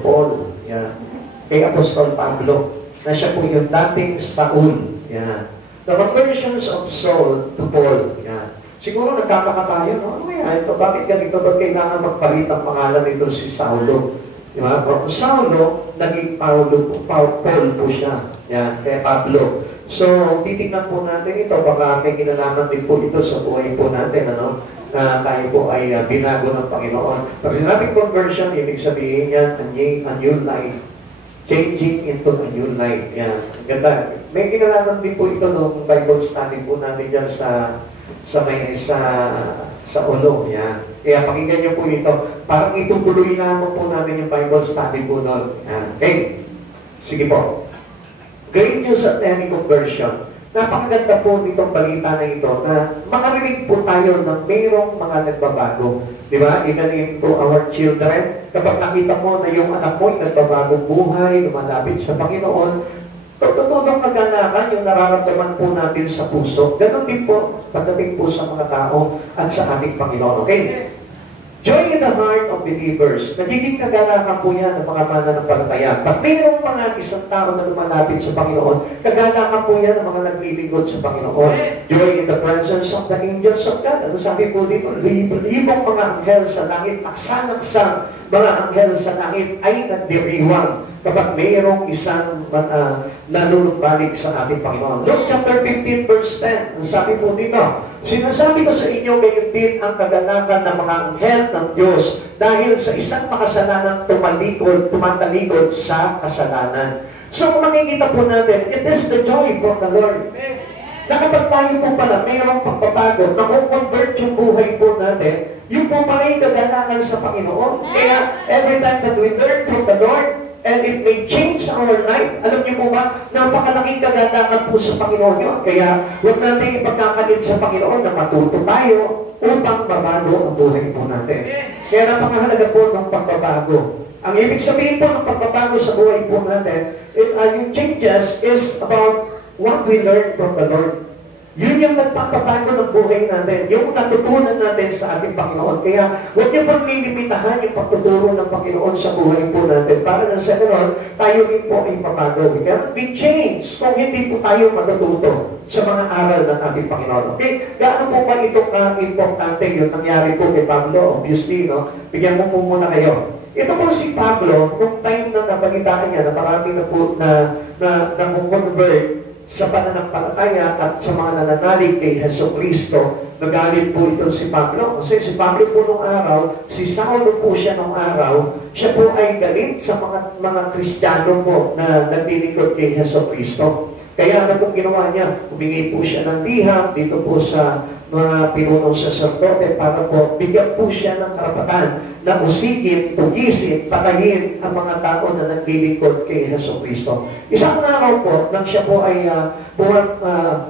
Paul, yan. Kay Apostol Pablo, na siya po yung dating Saul, yan. The conversions of Saul to Paul, yan. Siguro nagkakaka tayo, no? Ano yan? Ito, bakit ganito? Ba't kailangan magpalit ang pangalan nito si Saulo? Di ba? Saulo, naging Paul po siya. Yan, kay Pablo. So, titignan po natin ito, baka may kinalaman din po ito sa buhay po natin, ano? Na tayo po ay binago ng Panginoon. Pag sinabing conversion, ibig sabihin yan, a new life. Changing into a new life. Yan. Ganda. May kinalaman din po ito nung Bible study po natin dyan sa ulo. Yan. Kaya pakinggan niyo po ito. Parang itutuloy naman po namin yung Bible study po noon. Yan. Okay. Sige po. Great news at any conversion. Napakaganda po nitong balita na ito na makarinig po tayo na mayroong mga nagbabago. Di ba? Even to our children, kapag nakita mo na yung anak mo ay nagbabagong buhay, lumalapit sa Panginoon, tututulong kaganakan yung nararamdaman po natin sa puso. Ganon din po, pagdating po sa mga tao at sa ating Panginoon. Okay? Joy in the heart of believers. Nagiging kaganakan po yan ng mga mananampalataya. Pag mayroong mga isang tao na lumalapit sa Panginoon, kaganakan po yan ng mga naglilingkod sa Panginoon. Joy in the presence of the angels of God. Ano sabi po dito? Libong mga anghel sa langit, aksan-aksang mga anghel sa langit ay nagdiriwang kapag mayroong isang nanunubalik sa ating Panginoon. Luke chapter 15 verse 10. Ang sabi po dito, sinasabi ko sa inyo ngayon din ang kaganakan ng mga anghel ng Diyos dahil sa isang makasalanang tumatalikod sa kasalanan. So kung makikita po natin, it is the joy for the Lord. Na kapag tayo po pala mayroong pagbabago, na kung convert yung buhay po natin, yung po pala yung kaganakan sa Panginoon. Kaya every time that we learn from the Lord, and it may change our life. Alam niyo po ba, napakalaking kaganakan po sa Panginoon yun. Kaya huwag natin ipagkakalit sa Panginoon na matuto tayo upang mabago ang buhay po natin. Kaya napakahalaga po ng pagbabago. Ang ibig sabihin po ng pagbabago sa buhay po natin, yung changes is about what we learn from the Lord. Yun yung nagpapabago ng buhay natin, yung natutunan natin sa ating Panginoon. Kaya huwag niyo pang lilimitahan yung pagtuturo ng Panginoon sa buhay po natin. Para na sa ganoon, tayo rin po ay mabago. We cannot be changed kung hindi po tayo matututo sa mga aral ng ating Panginoon. Okay? Gaano po ba ito ka-importante yung nangyari po kay Pablo? Obviously, no? Bigyan mo po muna kayo. Ito po si Pablo, nung time na nabalitaan niya na marami na po na convert sa pananampalataya at sa mga nananalig kay Heso Kristo, nagalit po ito si Pablo. Kasi si Pablo po nung araw, si Saulo po siya nung araw, siya po ay galit sa mga Kristiyano po na naglilingkod kay Heso Kristo. Kaya ano pong ginawa niya? Humingi po siya ng liham dito po sa mga pinunong saserdote para po bigyan po siya ng karapatan na usigin, tugisin, patayin ang mga tao na naglilingkod kay Heso Kristo. Isang araw po, nang siya po ay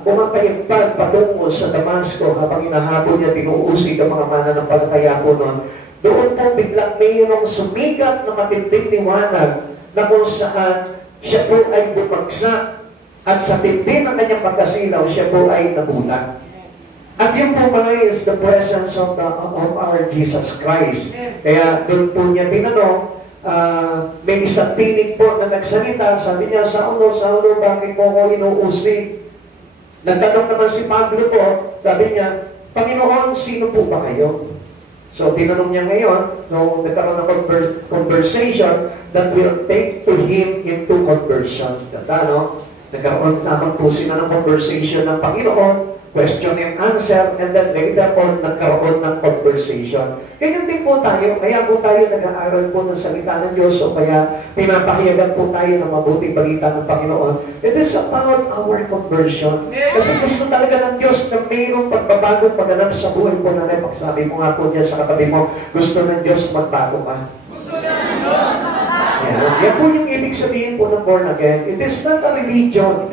pumatayagpag patungo sa Damasco habang inahabol niya, tinuusig ang mga mananampalataya po noon, doon po biglang mayroong sumigat na matinding liwanag na kung saan siya po ay bumagsak at sa tindi ng kanyang pagkasilaw, siya po ay nabulag. At yun po mga is the presence of our Jesus Christ. Kaya doon po niya tinanong, may isang tinig po na nagsalita, sabi niya, Saulo, bakit po ako inuusig? Nagtanong naman si Pablo po, sabi niya, Panginoon, sino po ba kayo? So, tinanong niya ngayon, nung nagkaroon ng conversation that will take to him into conversion. Ganda, no? Nagkaroon naman po sila ng conversation ng Panginoon, question and answer, and then later on, nagkaroon ng conversation. Ganyan din po tayo, kaya po tayo nag-aaral po ng salita ng Diyos, so kaya pinapahiyagan po tayo ng mabuting balita ng Panginoon. It is about our conversion. Kasi gusto talaga ng Diyos na mayroong pagbabagong pagganap sa buhay po na pagsabi mo nga po niya sa katabi mo, gusto ng Diyos magbago ka. Gusto ng Diyos yan po yung ibig sabihin po ng born again. It is not a religion.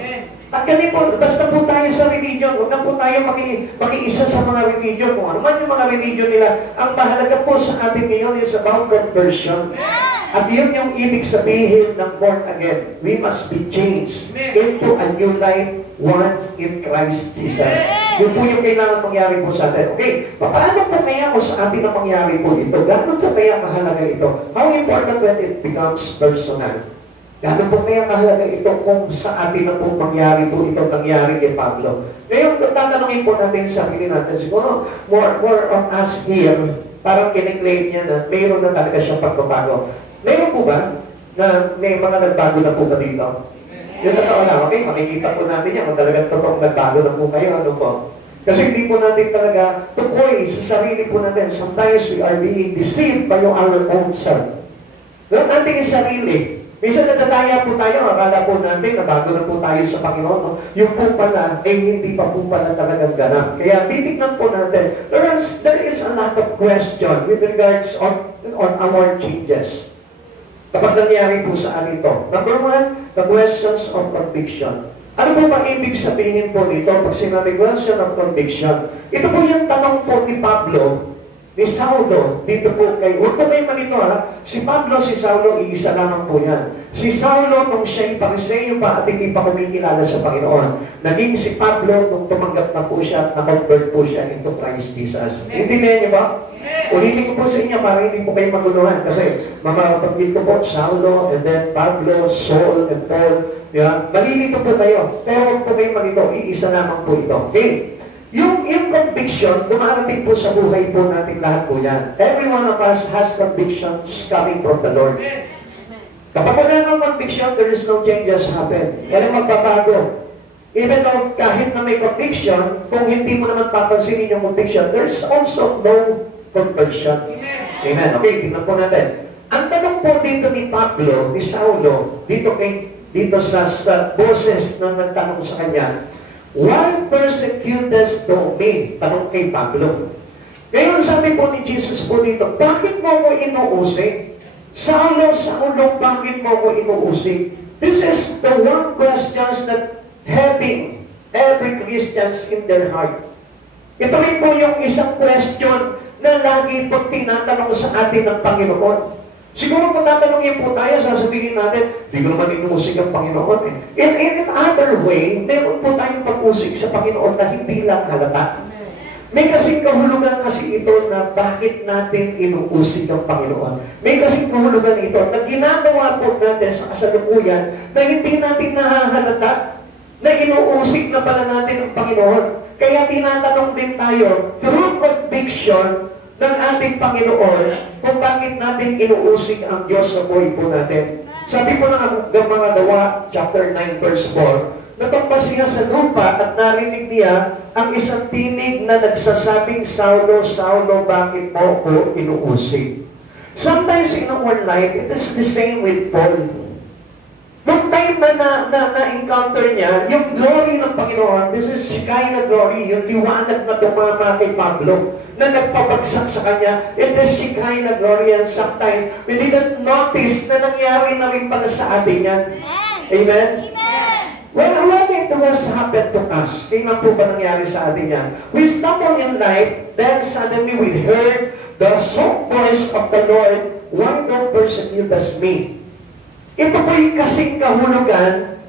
At ganun po, basta po tayo sa religion, huwag na po tayo makiisa sa mga religion. Kung ano man yung mga religion nila, ang mahalaga po sa atin ngayon is about conversion. At yun yung ibig sabihin ng born again. We must be changed into a new life once in Christ Jesus. Yun po yung kailangan mangyari po sa atin. Okay, paano po kaya o sa atin na mangyari po ito? Gano'n po kaya mahalaga ito? How important when it becomes personal? Gano'n po kaya mahalaga ito kung sa atin na po mangyari po ito, nangyari kay Pablo? Ngayon, tatanungin po natin sa sarili natin, siguro, more on us here, parang kiniklaim niya na mayroon na talaga siyang pagbabago. Mayroon po ba na may mga nagbago na po ba dito? Yung totoo na, okay, makikita po natin yan kung talagang totoong nagbago na po kayo, ano po? Kasi hindi po natin talaga tukoy sa sarili po natin. Sometimes we are being deceived by our own self. Yung ating sarili, minsan natataya po tayo, akala po natin na bago na po tayo sa Panginoon. No? Yung po pala, hindi pa po pala talagang ganap. Kaya titignan po natin, there is a lot of question with regards on our changes. Kapag nangyari po sa atin ito. Number one, the questions of conviction. Ano po ba ibig sabihin po nito pag sinabi question of conviction? Ito po yung tanong po ni Pablo, ni Saulo, dito po kay, huwag po kayo malito ha, si Pablo, si Saulo, iisa lamang po yan. Si Saulo, nung siya'y pariseyo pa at hindi pa kumikilala sa Panginoon. Naging si Pablo, nung tumanggap na po siya at na-convert po siya into Christ Jesus. Intindihan niyo ba? Ulitin ko po sa inyo para hindi po kayo maguluhan. Kasi mamapagbit ko po, Saulo, and then Pablo, Saul, and Paul. Yeah? Malilito po tayo. Pero huwag po kayo malito, iisa lamang po ito. Okay? Yung conviction, dumarating po sa buhay po natin lahat po yan. Every one of us has convictions coming from the Lord. Kapag wala ng conviction, there is no changes happen. Yan ang magbabago. Even though kahit na may conviction, kung hindi mo naman papansinin yung conviction, there is also no conversion. Amen. Okay, tingnan po natin. Ang tanong po dito ni Pablo, ni Saulo, dito sa boses na nagtanong sa kanya, why persecutest thou me? Tanong kay Pablo. Ngayon sabi po ni Jesus po dito, bakit mo ko inuusig? Saulo, Saulo, bakit mo ko inuusig? This is the one questions that having every Christians in their heart. Ito rin po yung isang question na lagi po tinatanong sa atin ng Panginoon. Siguro kung tatanungin po tayo, sasabihin natin, di ko naman inuusig ang Panginoon. In other way, meron po tayong pag-usig sa Panginoon na hindi lang halata. May kasing kahulugan kasi ito na bakit natin inuusig ang Panginoon. May kasing kahulugan ito na ginagawa po natin sa kasalukuyan na hindi natin nahahalata na inuusig na pala natin ang Panginoon. Kaya tinatanong din tayo, through conviction, ng ating Panginoon kung bakit natin inuusig ang Diyos sa buhay po natin. Sabi po ng mga Gawa, chapter 9, verse 4, natumpas siya sa lupa at narinig niya ang isang tinig na nagsasabing, Saulo, Saulo, bakit mo ako inuusig? Sometimes in our life, it is the same with Paul. Noong time na-encounter niya, yung glory ng Panginoon, this is Shekinah glory, yung liwanag na tumama kay Pablo, na nagpabagsak sa kanya, it is Shekinah glory, and sometimes we didn't notice na nangyari na rin pala sa atin yan. Amen? When it was happened to us, tingnan po ba nangyari sa atin yan? We stumble in life, then suddenly we heard the soft voice of the Lord, why don't persecute us me? Ito po'y kasing kahulugan,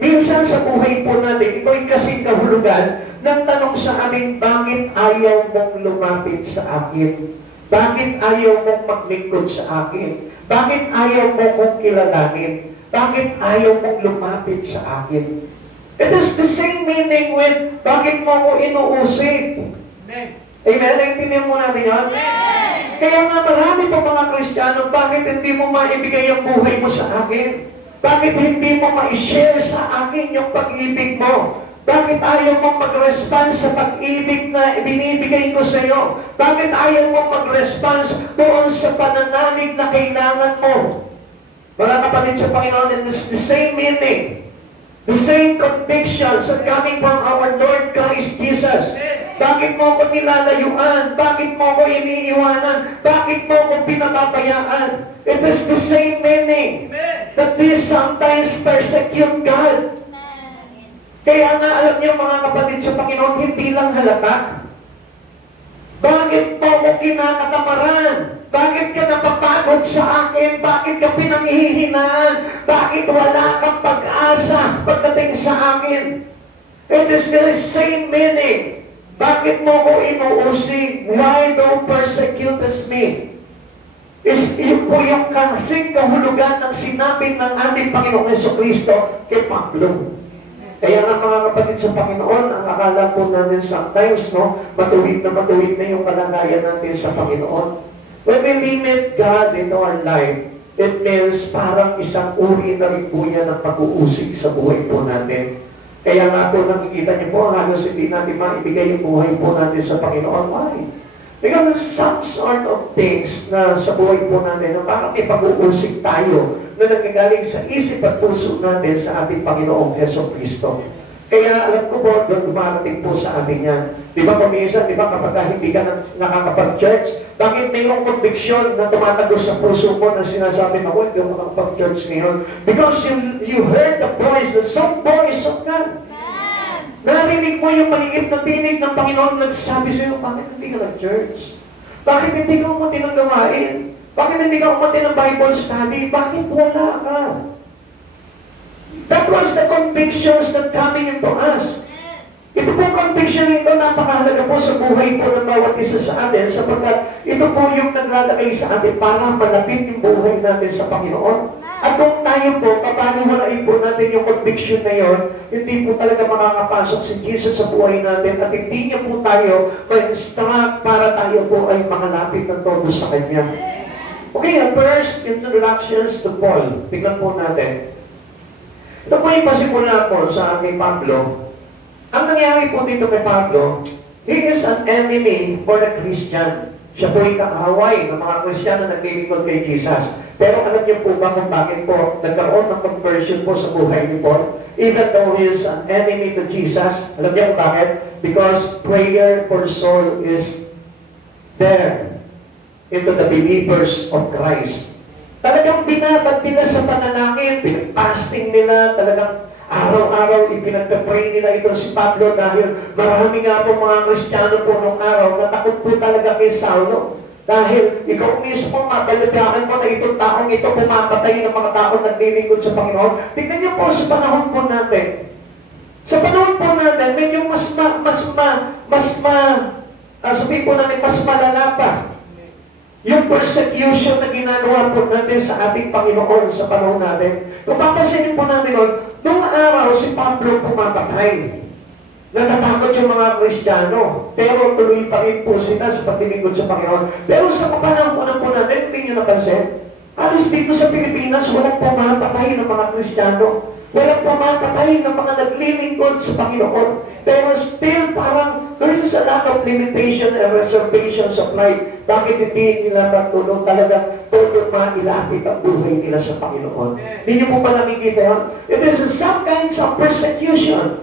minsan sa buhay po natin, ito'y kasing kahulugan ng tanong sa amin, bakit ayaw mong lumapit sa akin? Bakit ayaw mong maglingkod sa akin? Bakit ayaw mo kong kilalanin? Bakit ayaw mong lumapit sa akin? It is the same meaning with, bakit mo ko inuusig? Amen. Amen? Naintindihan mo natin yan? Kaya nga marami pa mga Kristiyano, bakit hindi mo maibigay ang buhay mo sa akin? Bakit hindi mo ma-share sa akin yung pag-ibig mo? Bakit ayaw mong mag-response sa pag-ibig na binibigay ko sa iyo? Bakit ayaw mong mag-response doon sa pananalig na kailangan mo? Mga kapatid sa Panginoon, it is the same meaning, the same convictions that coming from our Lord Christ Jesus. Bakit mo ko nilalayuan? Bakit mo ko iniiwanan? Bakit mo ko pinapabayaan? It is the same meaning that we sometimes persecute God. Kaya nga alam niyo mga kapatid sa Panginoon, hindi lang halata. Bakit mo ko kinakatamaran? Bakit ka napapagod sa akin? Bakit ka pinanghihinaan? Bakit wala kang pag-asa pagdating sa akin? It is the same meaning. Bakit mo ko inuusig? Why thou persecutest me? Yun po yung kasing kahulugan ng sinabi ng ating Panginoong Jesucristo kay Pablo. Kaya nga mga kapatid sa Panginoon, ang akala po namin sometimes, matuwid na yung kalagayan natin sa Panginoon. When we limit God in our life, it means parang isang uri na rin po yan ng pag-uusig sa buhay po natin. Kaya nga po nakikita niyo po, halos hindi natin maibigay yung buhay po natin sa Panginoon. Why? Because some sort of things na sa buhay po natin na parang may pag-uusig tayo na nanggagaling sa isip at puso natin sa ating Panginoong Jesucristo. Kaya alam ko po, doon dumarating po sa atin yan. Di ba paminsan, di ba kapag hindi ka nakakapag-church, bakit mayroong conviction na tumatagos sa puso mo na sinasabi na, hindi ako nakakapag-church ngayon? Because you heard the voice, the song voice of God. Narinig mo yung maliit na tinig ng Panginoon nagsasabi sa iyo, bakit hindi ka nag-church? Bakit hindi ka umati ng gawain? Bakit hindi ka umati ng Bible study? Bakit wala ka? That was the convictions that coming into us. Ito po conviction ito, napakahalaga po sa buhay po ng bawat isa sa atin sapagkat ito po yung naglalagay sa atin para malapit yung buhay natin sa Panginoon. At kung tayo po, paano walain po natin yung conviction na yun, hindi po talaga makakapasok si Jesus sa buhay natin at hindi niya po tayo ma-instruct para tayo po ay makalapit ng todo sa Kanya. Okay, first introductions to Paul. Tingnan po natin. Ito po yung pasimula po sa kay Pablo. Ang nangyari po dito kay Pablo, he is an enemy for the Christian. Siya po yung kaaway ng mga Kristiyano na naglilingkod kay Jesus. Pero alam niyo po ba kung bakit po nagkaroon ng conversion po sa buhay ni Paul? Even though he is an enemy to Jesus, alam niyo kung bakit? Because prayer for soul is there into the believers of Christ. Talagang binabad nila sa panalangin, pinag-fasting nila, talagang araw-araw ipinagpapray nila ito si Pablo dahil marami nga po mga Kristiyano po nung araw na takot po talaga kay Saulo. Dahil ikaw mismo mabalagahan mo na itong taong ito pumapatay ng mga taong naglilingkod sa Panginoon. Tignan niyo po sa panahon po natin. Sa panahon po natin, medyo sabihin po natin, mas malala pa yung persecution na ginagawa po natin sa ating Panginoon sa panahon natin. Kung papasanin po natin noong araw si Pablo pumapatay. Natatakot yung mga Kristiyano, pero tuloy pa rin po sila sa paglilingkod sa Panginoon. Pero sa panahon po natin, hindi nyo napansin, alis dito sa Pilipinas, walang pumapatay ng mga Kristiyano. Walang pumapatay ng mga naglilingkod sa Panginoon. Pero still, parang there is a lot of limitation and reservations of life. Bakit hindi nila matulong talaga todo mailapit ang buhay nila sa Panginoon? Hindi nyo po ba nakikita yun? It is some kinds of persecution.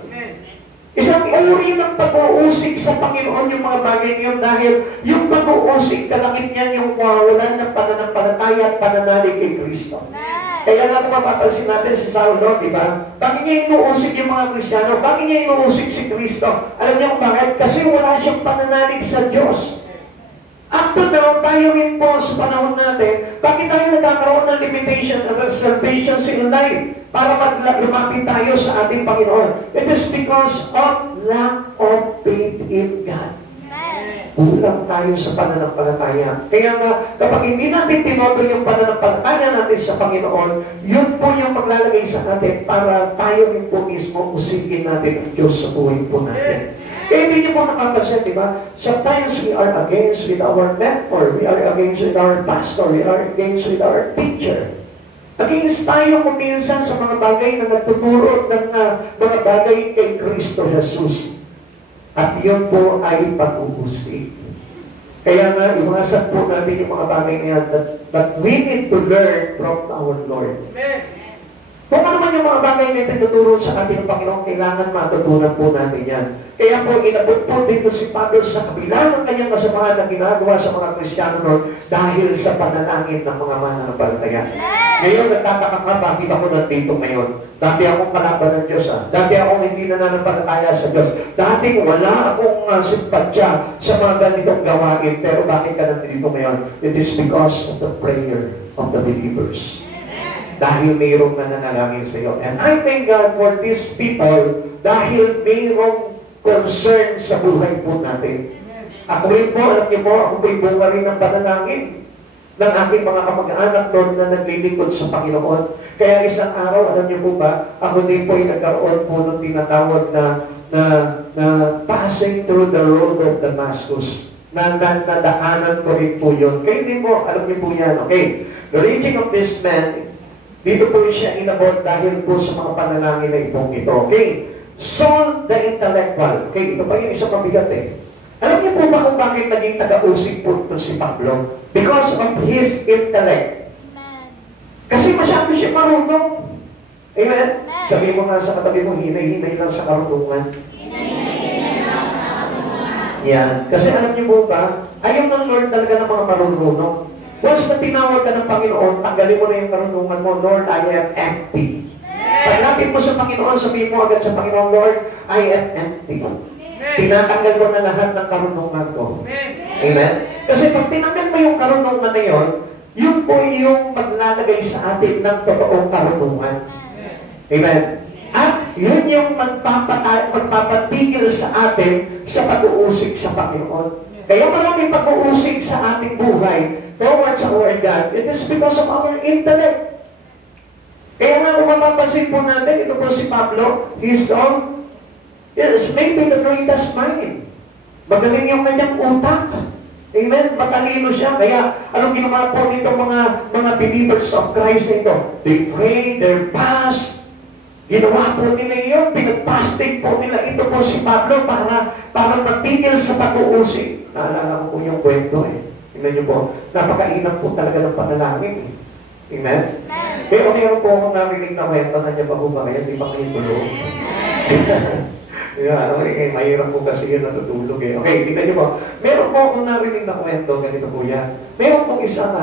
Isang uri ng pag-uusig sa Panginoon yung mga bagay niyon dahil yung pag-uusig, kalakit niyan yung mawawalan ng pananampalataya at pananalig kay Kristo. Kaya nga kung mapapansin natin si Saulo, di ba? Bakit niya inuusig yung mga Kristiyano? Bakit niya inuusig si Kristo? Alam niyo kung bakit? Kasi wala siyang pananalig sa Diyos. After now, tayo rin po sa panahon natin, bakit tayo nagkakaroon ng limitation and reservations in life para lumapit tayo sa ating Panginoon? It is because of lack of faith in God. Kulang tayo sa pananampalataya. Kaya nga, kapag hindi natin tinoto yung pananampalataya natin sa Panginoon, yun po yung maglalagay sa atin para tayo rin po mismo usigin natin ang Diyos sa buhay po natin. Kaya hindi niyo po nakapansin, di ba? Sometimes we are against with our mentor, we are against with our pastor, we are against with our teacher. Against tayo kung minsan sa mga bagay na nagtuturo ng mga bagay kay Kristo Jesus. At yun po ay pag-uusig. Kaya nga, iwasan po natin yung mga bagay na yan that we need to learn from our Lord. Amen. Kung ano man yung mga bagay na tinuturo sa ating Panginoon, kailangan matutunan po natin yan. Kaya po, inabot po dito si Pablo sa kabila ng kanyang kasamaan na ginagawa sa mga Kristiyano noon dahil sa panalangin ng mga mananampalataya. Ngayon, nagtataka ka, bakit ako nandito ngayon? Dati akong kalaban ng Diyos. Dati akong hindi nananampalataya sa Diyos. Dati wala akong simpatya sa mga ganitong gawain. Pero bakit ka nandito ngayon? It is because of the prayer of the believers. Dahil mayroong nananalangin sa iyo. And I thank God for these people dahil mayroong concern sa buhay po natin. Ako rin po, alam niyo po, ako po'y bunga rin ng panalangin ng aking mga kamag-anak doon na naglilingkod sa Panginoon. Kaya isang araw, alam niyo po ba, ako din po'y nagkaroon po ng tinatawag na passing through the road of Damascus. Nadaanan ko rin po yun. Kaya din po, alam niyo po yan, okay? The reaching of this man, dito po siya inabot dahil po sa mga panalangin na itong ito. Okay? Saul the intellectual. Okay, ito pa yung isang mabigat eh. Alam niyo po ba kung bakit naging taga-usig po ito si Pablo? Because of his intellect. Kasi masyado siya marunong. Amen? Sabi mo nga sa katabi mo, hinay-hinay lang sa karunungan. Yan. Kasi alam niyo po ba, ayaw ng Lord talaga ng mga marunong. Once na tinawag ka ng Panginoon, tanggalin mo na yung karunungan mo, Lord, I am empty. Paglapit mo sa Panginoon, sabihin mo agad sa Panginoon, Lord, I am empty. Tinatanggal ko na lahat ng karunungan ko. Amen? Kasi pag tinanggal mo yung karunungan na yun po yung maglalagay sa atin ng totoong karunungan. Amen? At yun yung magpapatigil sa atin sa pag-uusig sa Panginoon. Kaya maraming pag-uusig sa ating buhay towards our God, it is because of our intellect. Kaya nga kung mapapansin po natin, ito po si Pablo, he's on, yes, maybe the greatest mind. Magaling yung kanyang utak. Amen? Matalino siya. Kaya, anong ginawa po nito mga believers of Christ nito? They pray, they fast. Ginawa po nila yun. Pinag-fasting po nila. Ito po si Pablo para matigil sa pag-uusig. Naalala ko po yung kwento eh. Tingnan niyo po. Napakainam po talaga ng panalangin eh. Amen? Pero meron po akong narinig na kwento na niya pa po ba kayo? Di ba kayo tulog? Mahirap po kasi yun natutulog eh. Okay, kita niyo po. Meron po akong narinig na kwento, ganito po yan. Meron po isang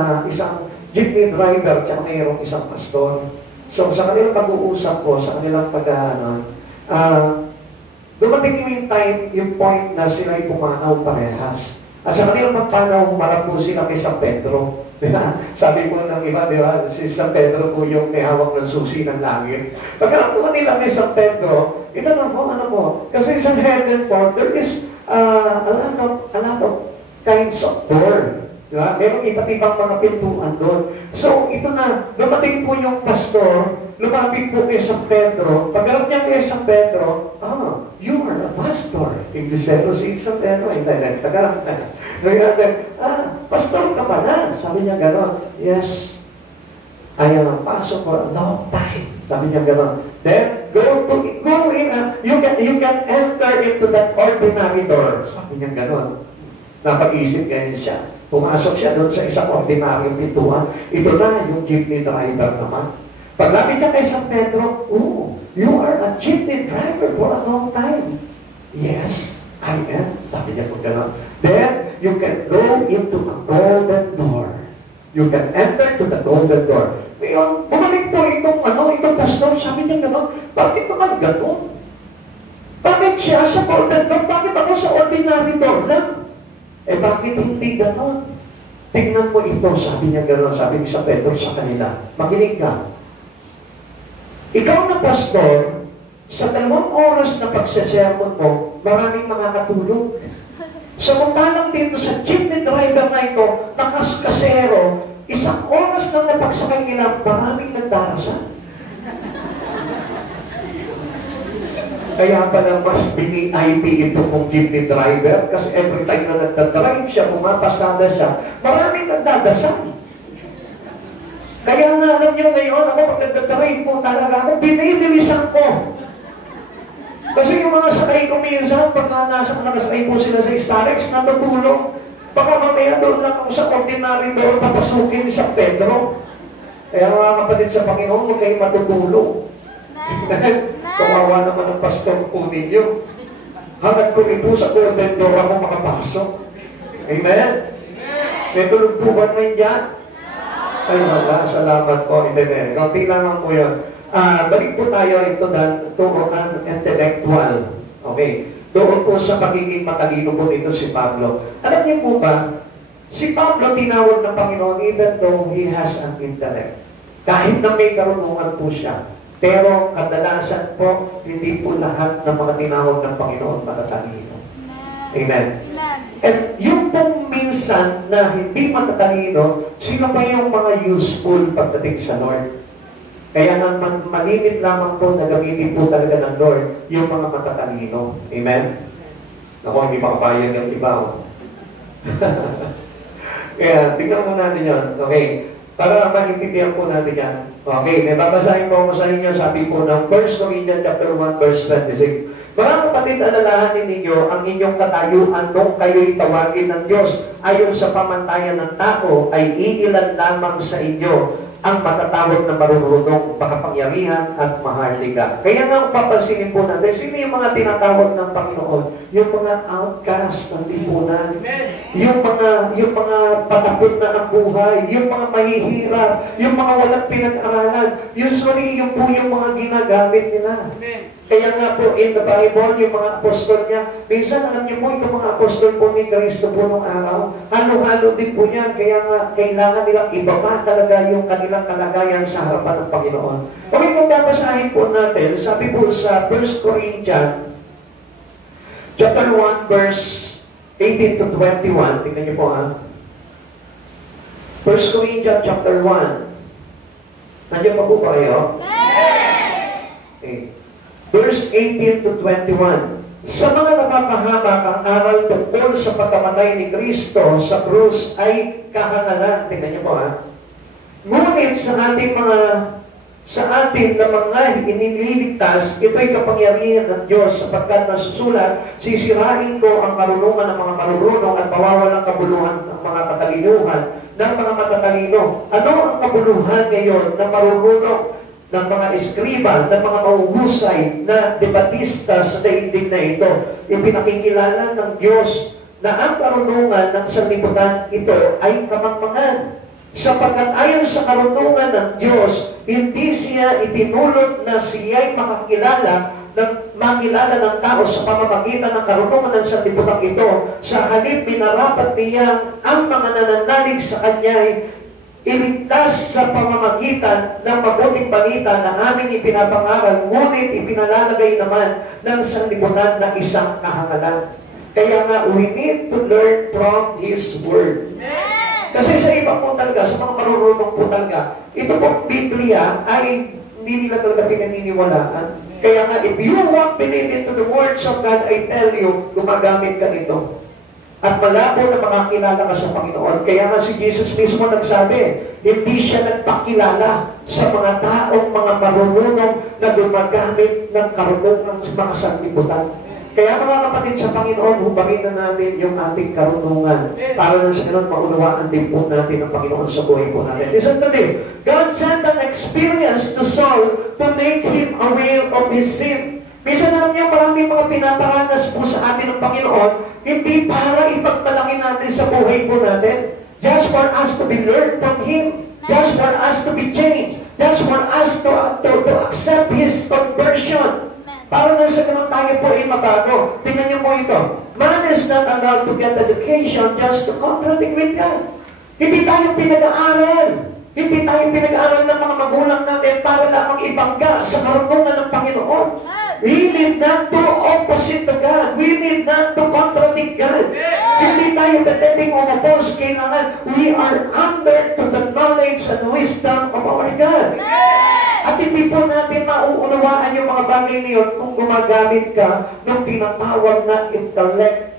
jeepney driver, tsaka mayroong isang pastor. So, sa kanilang pag-uusap po, sa kanilang dumating yung time, yung point na sila'y pumanaw parehas. At sa kanilang pagpanaw, humarap po sila kay San Pedro. Diba? Sabi po ng iba, diba? Si San Pedro po yung may hawak ng susi ng langit. Pagkarap po nila kay San Pedro, ito na po, ano po, kasi sa heaven po, there is a lot of kinds of door. Diba? Merong iba't ibang mga pintuan doon. So, ito na, dumating po yung pastor, lumapit po kay San Pedro. Pagkalap niya kay San Pedro, you are a pastor. Inglisero si San Pedro. Tagalog. Pastor ka pa na. Sabi niya gano'n, yes, I am a pastor for a long time. Sabi niya gano'n. Then, go in, you can enter into that ordinary door. Sabi niya gano'n. Napag-isip ganyan siya. Pumasok siya doon sa isang ordinaryong pintuan. Ito na yung jeepney driver naman. Paglapit niya kay San Pedro, you are a jeepney driver for a long time. Yes, I am. Sabi niya po gano'n. Then, you can go into a golden door. You can enter to the golden door. Ngayon, bumalik po itong pastor, sabi niya gano'n, bakit naman gano'n? Bakit siya sa golden door? Bakit ako sa ordinary door lang? Bakit hindi gano'n? Tingnan mo ito, sabi niya gano'n, sabi ni San Pedro sa kanila. Makinig ka. Ikaw na pastor, sa 2 oras na pagsasermon mo, maraming makakatulog. Samantalang dito sa jeepney driver na ito, nakaskasero, 1 oras lang na pagsakay nila, maraming nagdarasal. Kaya pala mas bini-IP ito kong jeepney driver kasi every time na nagdadrive siya, pumapasada siya, maraming nagdadasal. Kaya nga alam niyo ngayon, ako pag nagdadrive po talaga ako, binilisan ko. Kasi yung mga sakay ko minsan, pagka nakasakay po sila sa Starex, natutulog. Baka mamaya doon lang ako sa ordinary door, papasukin ni San Pedro. Kaya mga kapatid sa Panginoon, huwag kayong matutulog. Kawawa naman ang pastor po ninyo. Hanggat ko ito sa golden door ako makapasok. Amen? May tulog po ba naman yan? Ay, wala. Salamat po. Hindi. Kaunti lang po yun. Balik po tayo ito to an intellectual. Okay. Doon po sa pagiging matalino po dito si Pablo. Alam niyo po ba, si Pablo tinawag ng Panginoon even though he has an intellect. Kahit na may karunungan po siya. Pero kadalasan po, hindi po lahat ng mga tinawag ng Panginoon matatalino. Amen. At yung pong minsan na hindi matatalino, sino pa yung mga useful pagdating sa Lord? Kaya naman malimit lamang po na gamitin po talaga ng Lord yung mga matatalino. Amen? Ako, hindi makapayag yung iba. Kaya, tingnan po natin yun. Okay. Para maintindihan po natin yan. Okay, may babasahin po ako sa inyo. Sabi po ng 1 Corinthians chapter 1, verse 26. Mga kapatid, alalahanin ninyo ang inyong katayuan nung kayo'y tawagin ng Diyos ayon sa pamantayan ng tao ay iilan lamang sa inyo ang matatawag na marunong, makapangyarihan at maharlika. Kaya nga papansinin po natin, sino yung mga tinatawag ng Panginoon? Yung mga outcast ng lipunan. Yung mga patapot na ng buhay, yung mga mahihirap, yung mga walang pinag-aralan. Usually, yung po yung mga ginagamit nila. Kaya nga po, in the Bible, yung mga apostol niya, minsan alam niyo po, itong mga apostol po ni Cristo po nung araw, halo-halo din po yan, kaya nga, kailangan nilang ibaba talaga yung kanilang kalagayan sa harapan ng Panginoon. Okay, kung babasahin po natin, sabi po sa 1 Corinthians, chapter 1, verse 18 to 21, tingnan niyo po ha. 1 Corinthians chapter 1. Nandiyan pa po ba kayo? Okay. Verse 18 to 21. Sa mga napapahamak ang aral tungkol sa pagkamatay ni Kristo sa krus ay kahangalan. Tingnan niyo po ha. Ngunit sa atin na mga inililigtas, ito'y kapangyarihan ng Diyos sapagkat nasusulat, sisirain ko ang karunungan ng mga marurunong at bawawalan ang kabuluhan ng mga katalinuhan ng mga matatalino. Ano ang kabuluhan ngayon na marurunong ng mga eskriba, ng mga mahuhusay na debatista sa daigdig na ito? Ipinakikilala ng Diyos na ang karunungan ng sanlibutan ito ay kamangmangan. Sapagkat ayon sa karunungan ng Diyos, hindi siya itinulot na siya'y makilala ng tao sa pamamagitan ng karunungan ng sanlibutan ito. Sa halip, minarapat niya ang mga nananalig sa Kanya'y iligtas sa pamamagitan ng mabuting balita na aming ipinapangaral, ngunit ipinalalagay naman ng sanlibutan na isang kahangalan. Kaya nga, we need to learn from His Word. Kasi sa iba po talaga, sa mga marurunong po talaga, ito po, Biblia, ay hindi nila talaga pinaniniwalaan. Kaya nga, if you won't believe into the words of God, I tell you, gumagamit ka nito. At malabo na makakilala ka sa Panginoon. Kaya nga si Jesus mismo nagsabi, hindi siya nagpakilala sa mga taong mga marunong na gumagamit ng karunungan sa mga sanlibutan. Kaya mga kapatid sa Panginoon, hubagin na natin yung ating karunungan para na sa ganun maunawaan din po natin ang Panginoon sa buhay po natin. Listen to me. God sent an experience to Saul to make him aware of his sin. Minsan naman niya maraming mga pinaparanas po sa atin ng Panginoon, hindi para ipagmalaki natin sa buhay po natin. Just for us to be learned from Him. Just for us to be changed. Just for us to accept His conversion. Para na sa ganun tayo po ay mabago. Tingnan niyo po ito. Man is not allowed to get education just to contradict with God. Hindi tayo pinag-aaral. Hindi tayo pinag-aaral ng mga magulang natin para lamang ibangga sa karunungan ng Panginoon. We need not to opposite to God. We need not to contradict God. Hindi tayo pwedeng umapos. Kailangan we are under to the knowledge and wisdom of our God. At hindi po natin mauunawaan yung mga bagay niyon kung gumagamit ka ng tinatawag na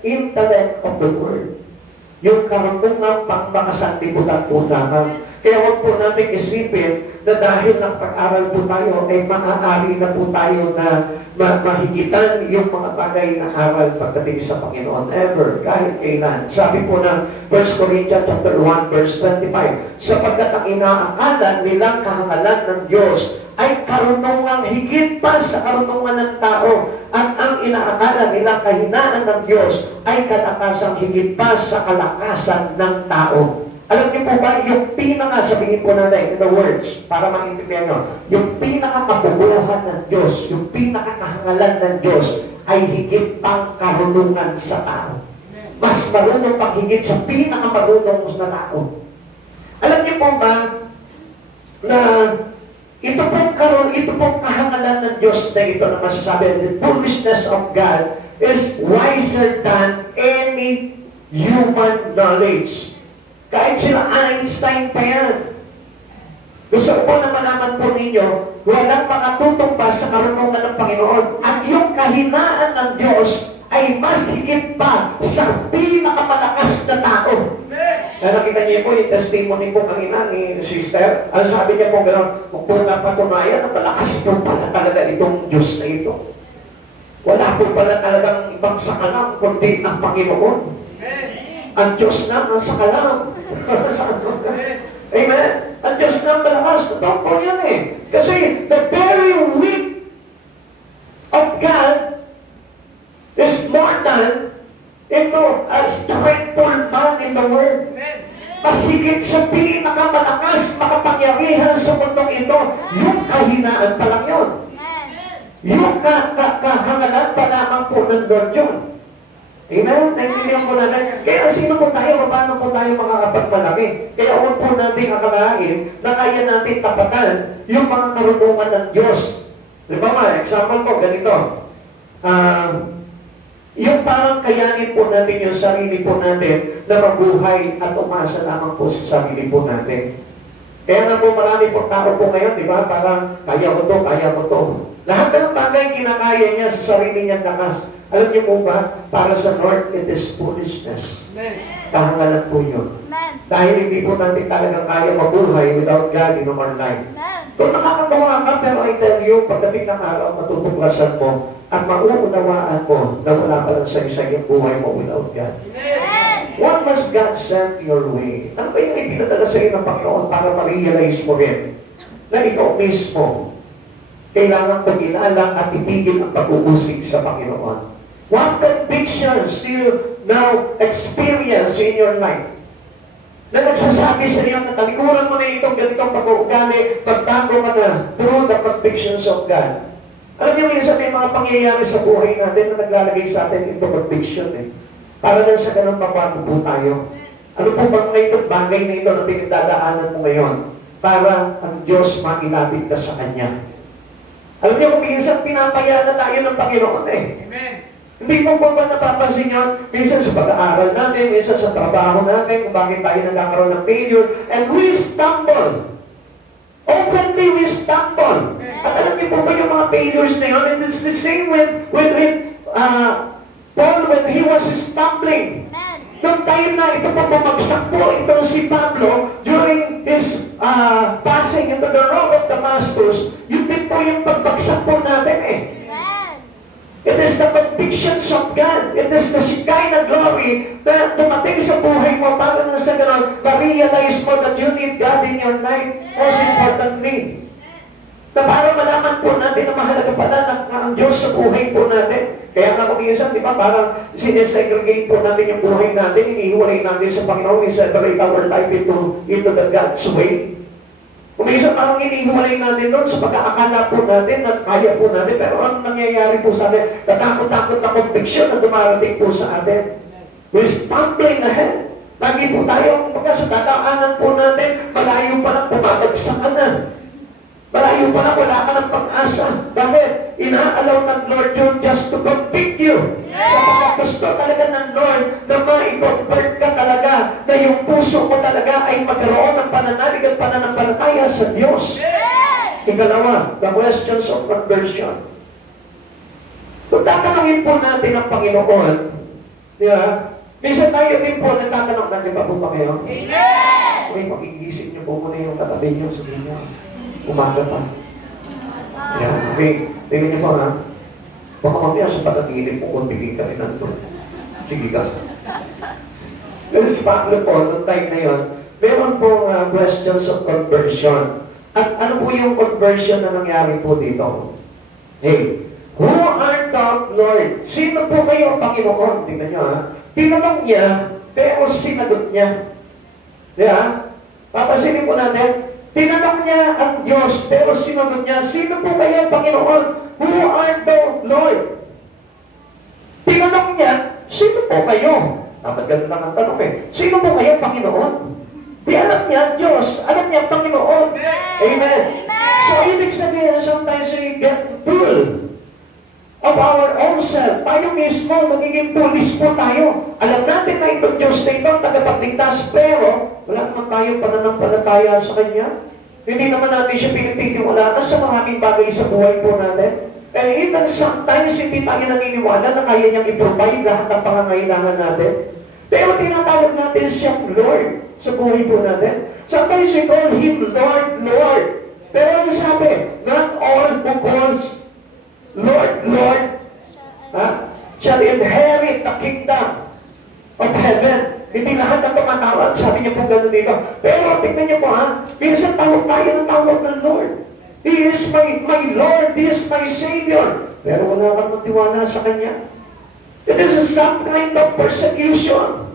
intellect of the Word. Yung karunungan pangmakasanlibutan po naman. Kaya huwag po natin isipin na dahil nagpag-aral po tayo, ay maaari na po tayo na mahigitan yung mga bagay na aral pagdating sa Panginoon ever, kahit kailan. Sabi po ng 1 Corinthians chapter 1, verse 25, sapagkat ang inaakala nilang kahangalan ng Diyos ay karunungang higit pa sa karunungan ng tao, at ang inaakala nilang kahinaan ng Diyos ay kalakasang higit pa sa kalakasan ng tao. Alam niyo po ba, yung sabihin po natin, in the words, para maintindihan nyo, yung pinakakabubuhan ng Diyos, yung pinakakahangalan ng Diyos, ay higit pang karunungan sa tao. Mas marunong pang higit sa pinakamarunong na tao. Alam niyo po ba, na ito pong kahangalan ng Diyos na ito na masasabi, the foolishness of God is wiser than any human knowledge. Kahit sila Einstein pa yan. Gusto ko na malaman po ninyo, walang makatutumpas sa karunungan ng Panginoon. At yung kahinaan ng Diyos ay mas higit pa sa pinakamalakas na tao. Nakita niyo po yung testimony po kanina ni sister. Ano sabi niya po gano'n? Kung po napatunayan, malakas po pala talaga itong Diyos na ito. Wala po pala talagang ibang sakalam kundi ang Panginoon. Ang Diyos na ang sakalam. Amen? Ang Diyos na ang malakas. Totoo po yan eh. Kasi the very weak of God is more than a strengthful man in the world. Masigit sa pinakamalakas, makapangyarihan sa mundong ito, yung kahinaan pa lang yun. Yung kahangalan pa lamang po ng Lord yun. Amen? Naintindihan po natin. Kaya sino po tayo? Paano po tayo makakapagmalaki? Kaya huwag po natin akalain na kaya natin tapatan yung mga karunungan ng Diyos. Diba nga, example po, ganito. Yung parang kayanin po natin yung sarili po natin na mabuhay at umasa lamang po sa sarili po natin. Kaya nga po marami po tao po ngayon, di ba? Parang kaya ko to, kaya ko to. Lahat ng bagay kinakaya niya sa sarili niyang lakas. Alam niyo po ba, para sa Lord, it is foolishness. Kahangalan po yun. Dahil hindi po natin talagang kaya mabuhay without God in our life. Kung nakakagawa ka, pero I tell you, pagdating ng araw, matutuklasan mo at mauunawaan mo na wala pa lang sa isa yung buhay mo without God. What must God send your way? Ano ba yung ipinadala sa iyo ng Panginoon para ma-realize mo rin na ikaw mismo kailangan pag-inalang at itigil ang pag-uusig sa Panginoon? What convictions do you now experience in your life? Na nagsasabi sa iyo na talikuran mo na itong ganitong pag-uugali, pagtago ka na through the convictions of God. Alam niyo, minsan may mga pangyayari sa buhay natin na naglalagay sa atin ito conviction eh. Para lang sa ganun papago po tayo. Ano po bang na itong bagay na ito na pinagdadaanan mo ngayon? Para ang Diyos mailapit ka sa Kanya. Alam niyo, kung minsan pinapaya na tayo ng Panginoon eh. Amen. Hindi po ba napapansin yun? Minsan sa pag-aaral natin, minsan sa trabaho natin, kung bakit tayo nagkakaroon ng failure, and we stumble. Openly we stumble. At alam niyo po ba yung mga failures na yun? And it's the same with Paul when he was stumbling. Noong time na ito pa bumagsak po, ito si Pablo, during his passing into the road of Damascus, yun din po yung pagbagsak po natin eh. It is the convictions of God. It is the Shekinah glory na dumating sa buhay mo para na sa gano'n, ma-realize mo that you need God in your life. Most importantly, na para malaman po natin na mahalaga pala ang Diyos sa buhay po natin. Kaya nga kung minsan, di ba, parang sinesegregate po natin yung buhay natin, inihiwalay natin sa Panginoon, i-separate our life into the God's way. Kung minsan parang inihiwalay natin doon sa pagkakakala po natin at kaya po natin, pero ang nangyayari po sa atin, natakot-takot na conviction na dumarating po sa atin. We're stumbling ahead. Lagi po tayo, sa dadaanan po natin, malayo pa lang pumabagsak ka na. Malayo pa lang, wala ka ng pag-asa. Bakit? Inaalaw ng Lord yun just to convict you. Sapagkat gusto talaga ng Lord na ma-convert ka talaga, na yung puso mo talaga ay magkaroon ng pananalig at pananampalataya sa Diyos. Ikalawa, the questions of conversion. Kung tatanungin po natin ang Panginoon, di ba? Minsan tayo din po nagtatanong, nandiyan pa po ba kayo? Okay, makigisip niyo po muna yung katabi niyo sa inyo. Umaga pa. Yan. Okay. Tingnan niyo po ha. Baka mamaya sa pagkakilip po kung bigay ka rin nandun. Sige ka. Kasi si Pablo po, noong time na yun, meron po questions of conversion. At ano po yung conversion na nangyari po dito? Hey, who art thou, Lord? Sino po kayo ang Panginoon? Tingnan niyo ha. Tinanong niya, pero sinagot niya. Yeah? Papasinin po natin, tinanong niya ang Diyos, pero sinagot niya, sino po kayo, Panginoon? Who art thou, Lord? Tinanong niya, sino po kayo? Dapat ganun lang ang tanong eh. Sino po kayo, Panginoon? Di alam niya, Diyos. Alam niya, Panginoon. Amen. So, ibig sabihin, sometimes we get full of our own self. Tayo mismo, magiging pulis po tayo. Alam natin na itong Diyos na ito, tagapagligtas, pero wala naman tayo pananampalataya sa Kanya. Hindi naman natin siya pinipitiwalaan sa maraming bagay sa buhay po natin. And even sometimes, hindi tayo naniniwala na kaya niyang i-provide lahat ng pangangailangan natin. Pero tinatawag natin siyang Lord sa buhay po natin. Sometimes we call Him Lord, Lord. Pero ang sabi, not all who calls Lord, Lord, shall inherit the kingdom of heaven. Hindi lahat ng tumatawag, sabi niya po gano'n dito. Pero tingnan niyo po minsan tawag tayo ng tawag ng Lord. He is my Lord, He is my Savior. Pero wala kang magtiwala sa Kanya. It is some kind of persecution.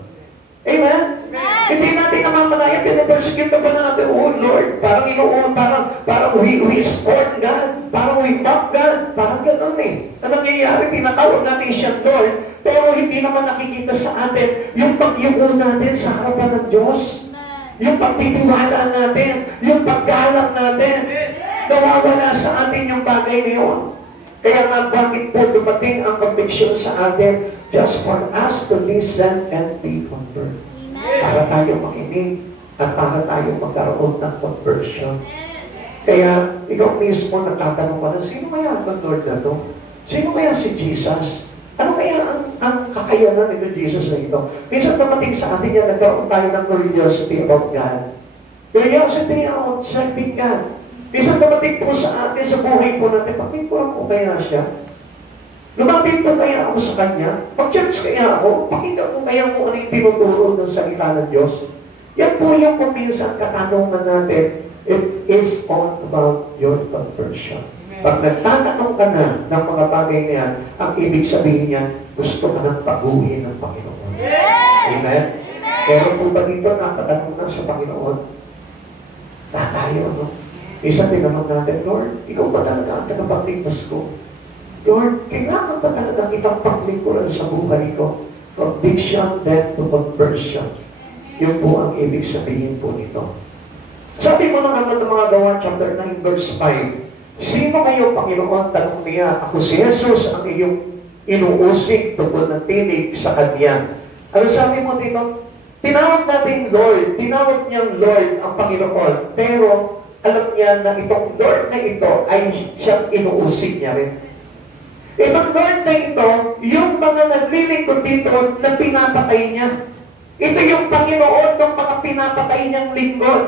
Amen? Hindi natin namamalayan, pinapersecute na ba na natin, oh Lord, parang inuun, parang we scorn God, parang we mock God, parang gano'n eh. Na nangyayari, tinatawag natin siyang Lord, pero hindi naman nakikita sa atin yung pag-iuun natin sa harapan ng Diyos. Yung pagtitiwala natin, yung paggalang natin, nawawala sa atin yung bagay na yun. Kaya nga, bakit po dumating ang conviction sa atin just for us to listen and be converted? Para tayo makinig at para tayo magkaroon ng conversion. Kaya, ikaw mismo nagtatanong ka na, sino kaya ang Lord na to? Sino kaya si Jesus? Ano kaya ang kakayanan nito Jesus na ito? Minsan dumating sa atin yan, nagkaroon tayo ng curiosity about God. Curiosity about serving God. Minsan dumating po sa atin, sa buhay po natin, pakinggan ko kaya siya? Lumapit po kaya ako sa Kanya? Mag-church kaya ako? Pakinggan ko kaya kung ano yung tinuturo ng salita ng Diyos? Yan po yung kuminsan katanungan natin. It is all about your conversion. Pag nagtatanong ka na ng mga bagay niya, ang ibig sabihin niya, gusto ka ng paguhin ng Panginoon. Amen? Pero po ba dito nakatanong na sa Panginoon? Tayo, no? Isa tinanong natin, Lord, ikaw ba talaga ang tagapagligtas ko? Lord, kailangan ba talaga kitang paglingkuran sa buhay ko? From diction, death to conversion. Yun po ang ibig sabihin po nito. Sabi mo ng mga Gawa, chapter 9, verse 5, sino kayo, Panginoon? Tanong niya, ako si Jesus ang iyong inuusig tungkol ng tinig sa Kanya. Ano sabi mo dito? Tinawag natin Lord, tinawag niyang Lord ang Panginoon, pero alam niya na itong Lord na ito ay siyang inuusig niya rin. Itong Lord na ito, yung mga naglilingkod dito na pinapatay niya. Ito yung Panginoon ng mga pinapatay niyang lingkod.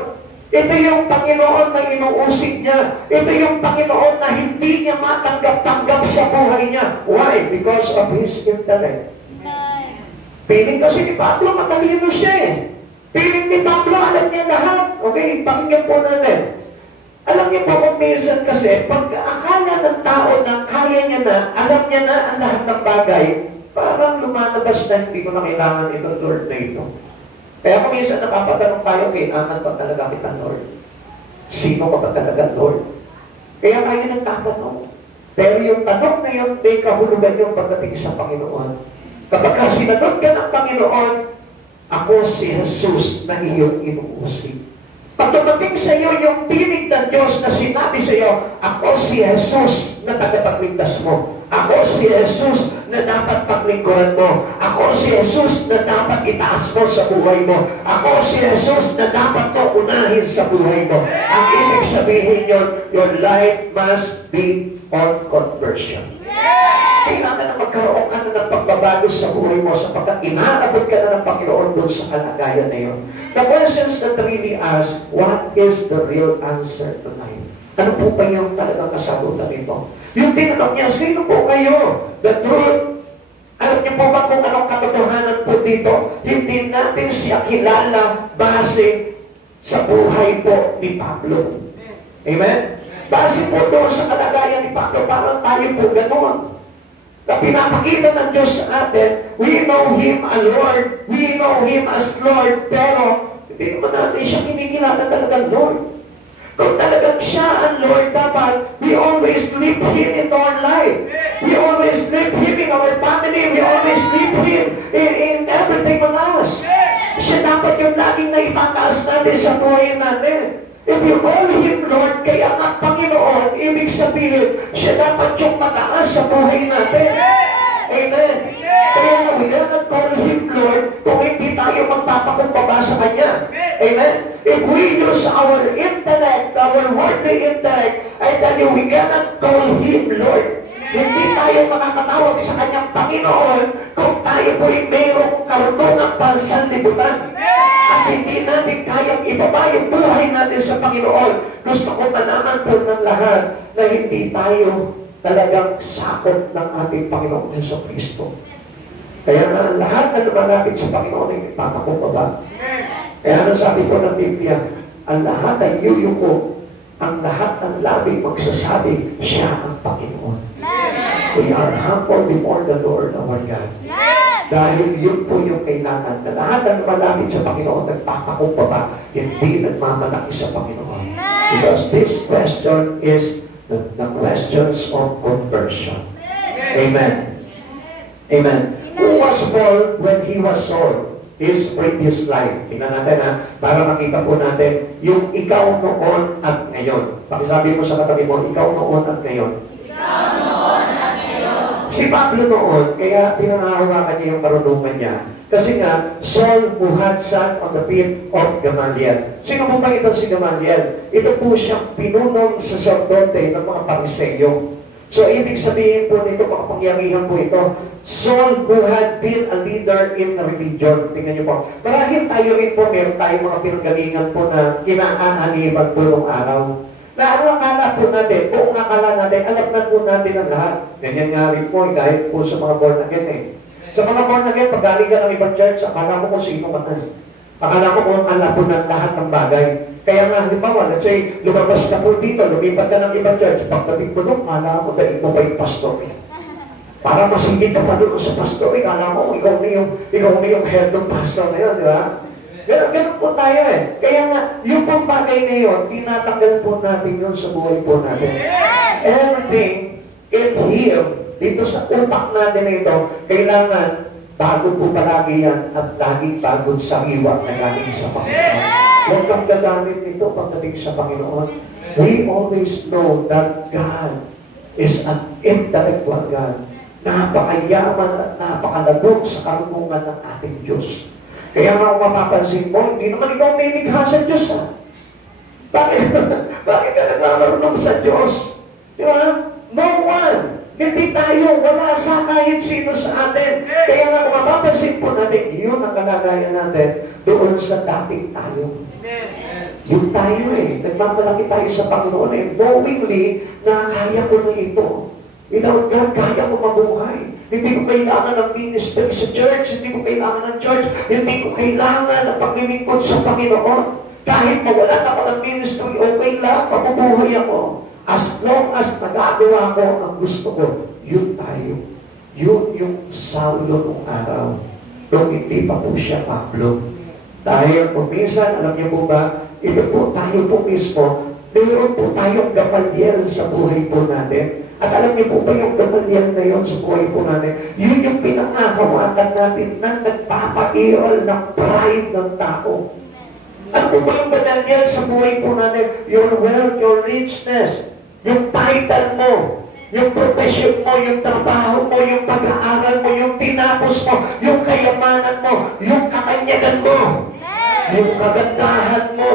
Ito yung Panginoon na inuusig niya. Ito yung Panginoon na hindi niya matanggap-tanggap sa buhay niya. Why? Because of His intellect. Piling kasi ni Pablo, matalino siya eh. Piling ni Pablo, alam niya lahat. Okay, pakinggan po natin. Alam niyo po kung minsan kasi, pag akala ng tao na kaya niya na, alam niya na ang lahat ng bagay, parang lumalabas na hindi ko na kailangan itong Lord na ito. Kaya kung minsan napapatanong tayo, kailangan ba talaga kita, Lord? Sino ka ba talaga, Lord? Kaya kayo nang tatanong. Pero yung tanong na yun, may kahulugan yung pagdating sa Panginoon. Kapag sinagot ka ng Panginoon, ako si Jesus na iyong inuusig. Pag dumating sa iyo yung tinig ng Diyos na sinabi sa iyo, ako si Jesus na tagapagligtas mo. Ako si Jesus na dapat paglingkuran mo. Ako si Jesus na dapat itaas mo sa buhay mo. Ako si Jesus na dapat mo unahin sa buhay mo. Ang ibig sabihin yun, your life must be on conversion. Kailangan na magkaroon ka na ng pagbabago sa buhay mo sapagkat inaabot ka na ng Panginoon doon sa kalagayan na yun. The questions that really ask, what is the real answer to life? Ano po ba yung talagang kasagutan nito? Yung tinanong niya, sino po kayo? The truth. Alam niyo po ba kung anong katotohanan po dito? Hindi natin siya kilala base sa buhay po ni Pablo. Amen? Base po doon sa kalagayan ni Pablo, parang tayo po ganoon. Na pinapakita ng Diyos sa atin, we know Him as Lord, we know Him as Lord, pero Hindi naman natin siya kinikilala talagang Lord. Kung talagang siya ang Lord, dapat we always live Him in our life. We always live Him in our family. We always live Him in everything on us. Siya dapat yung laging naipataas natin sa buhay natin. If you call Him Lord, kaya nga Panginoon, ibig sabihin, siya dapat yung mataas sa buhay natin. Amen. Kaya nga, we cannot call Him Lord kung hindi tayo magpapakumbaba sa Kanya. Amen. If we use our intellect, our worldly intellect, I tell you, we cannot call Him Lord. Hindi tayo makakatawag sa Kanyang Panginoon kung tayo po'y mayroong karunungang pansanlibutan. At hindi natin kayang ibaba yung buhay natin sa Panginoon. Gusto ko malaman po ng lahat na hindi tayo talagang sakot ng ating Panginoon Yeso Kristo. Kaya na lahat na lumalapit sa Panginoon ay ipapakumbaba. Kaya ano sabi po ng Biblia, ang lahat ay yuyuko, ang lahat ng labi magsasabi, siya ang Panginoon. We are humble before the Lord our God. Dahil yun po yung kailangan na lahat na lumalapit sa Panginoon nagpapakumbaba, hindi nagmamalaki sa Panginoon. Because this question is the questions of conversion. Amen. Amen. Who was Paul when he was Saul? His previous life. Tingnan natin para makita po natin yung ikaw noon at ngayon. Pakisabi mo sa katabi mo, ikaw noon at ngayon. Ikaw noon at ngayon. Si Pablo noon, kaya pinangahawakan niya yung karunungan niya. Kasi nga, Saul who had sat on the feet of Gamaliel. Sino po ba ito si Gamaliel? Ito po siyang pinunong saserdote ng mga Pariseyo. So, ibig sabihin po nito, makapangyarihan po ito, Saul who had been a leader in religion. Tingnan niyo po. Marahil tayo rin po, meron tayong mga pinanggalingan po na kinaanganiban po ng araw. Na ang akala po natin, kung akala natin, alam na po natin ang lahat. Ganyan nga rin po, kahit po sa mga born again eh. Sa mga born again, pag galing ka ng ibang church, akala mo kung sino ka na. Akala mo kung alam po ng lahat ng bagay. Kaya nga, halimbawa, let's say, lumabas ka po dito, lumipat ka ng ibang church, pagdating mo doon, akala mo dahil mo pa yung pastor. Para masigit ka pa doon sa pastor, akala mo, ikaw na yung head ng pastor na yun, di ba? Ganun po tayo eh. Kaya nga, yung pong bagay na yun, tinatanggal po natin yun sa buhay po natin. Everything in here, dito sa utak natin na ito, kailangan bago po palagi yan at laging bagong sariwa na galing sa Panginoon. Huwag kang gagamit nito pagdating sa Panginoon. We always know that God is an intellectual God. Napakayaman at napakalagok sa karunungan ng ating Diyos. Kaya nga kung mapapansin mo, hindi naman ikaw may ligha sa Diyos. Ha? Bakit ka nagmamarunong sa Diyos? Di ba? No one. Hindi tayo, wala sa kahit sino sa atin. Kaya nga kung mapapansin po natin, yun ang kalagayan natin doon sa dating tayo. Yun tayo eh. Nagmamalaki tayo sa Panginoon eh. Knowingly na kaya ko na ito. Without God, kaya ko mabuhay. Hindi ko kailangan ng ministry sa church. Hindi ko kailangan ng church. Hindi ko kailangan ng paglilingkod sa Panginoon. Kahit mawala ako ng ministry, okay lang, mabubuhay ako. As long as nagagawa ko ang gusto ko, yun tayo. Yun yung Saulo nung araw. Nung hindi pa po siya Pablo. Dahil kung minsan, alam niyo po ba, ito po tayo po mismo, mayroon po tayong Gamaliel sa buhay po natin. At alam niyo po ba yung Gamaliel na yun sa buhay po natin? Yun yung pinangahawakan natin na nagpapairal ng pride ng tao. Ano po ba yung Gamaliel sa buhay po natin? Your wealth, your richness, yung title mo, yung profession mo, yung trabaho mo, yung pag-aaral mo, yung tinapos mo, yung kayamanan mo, yung kakanyagan mo, yung kagandahan mo,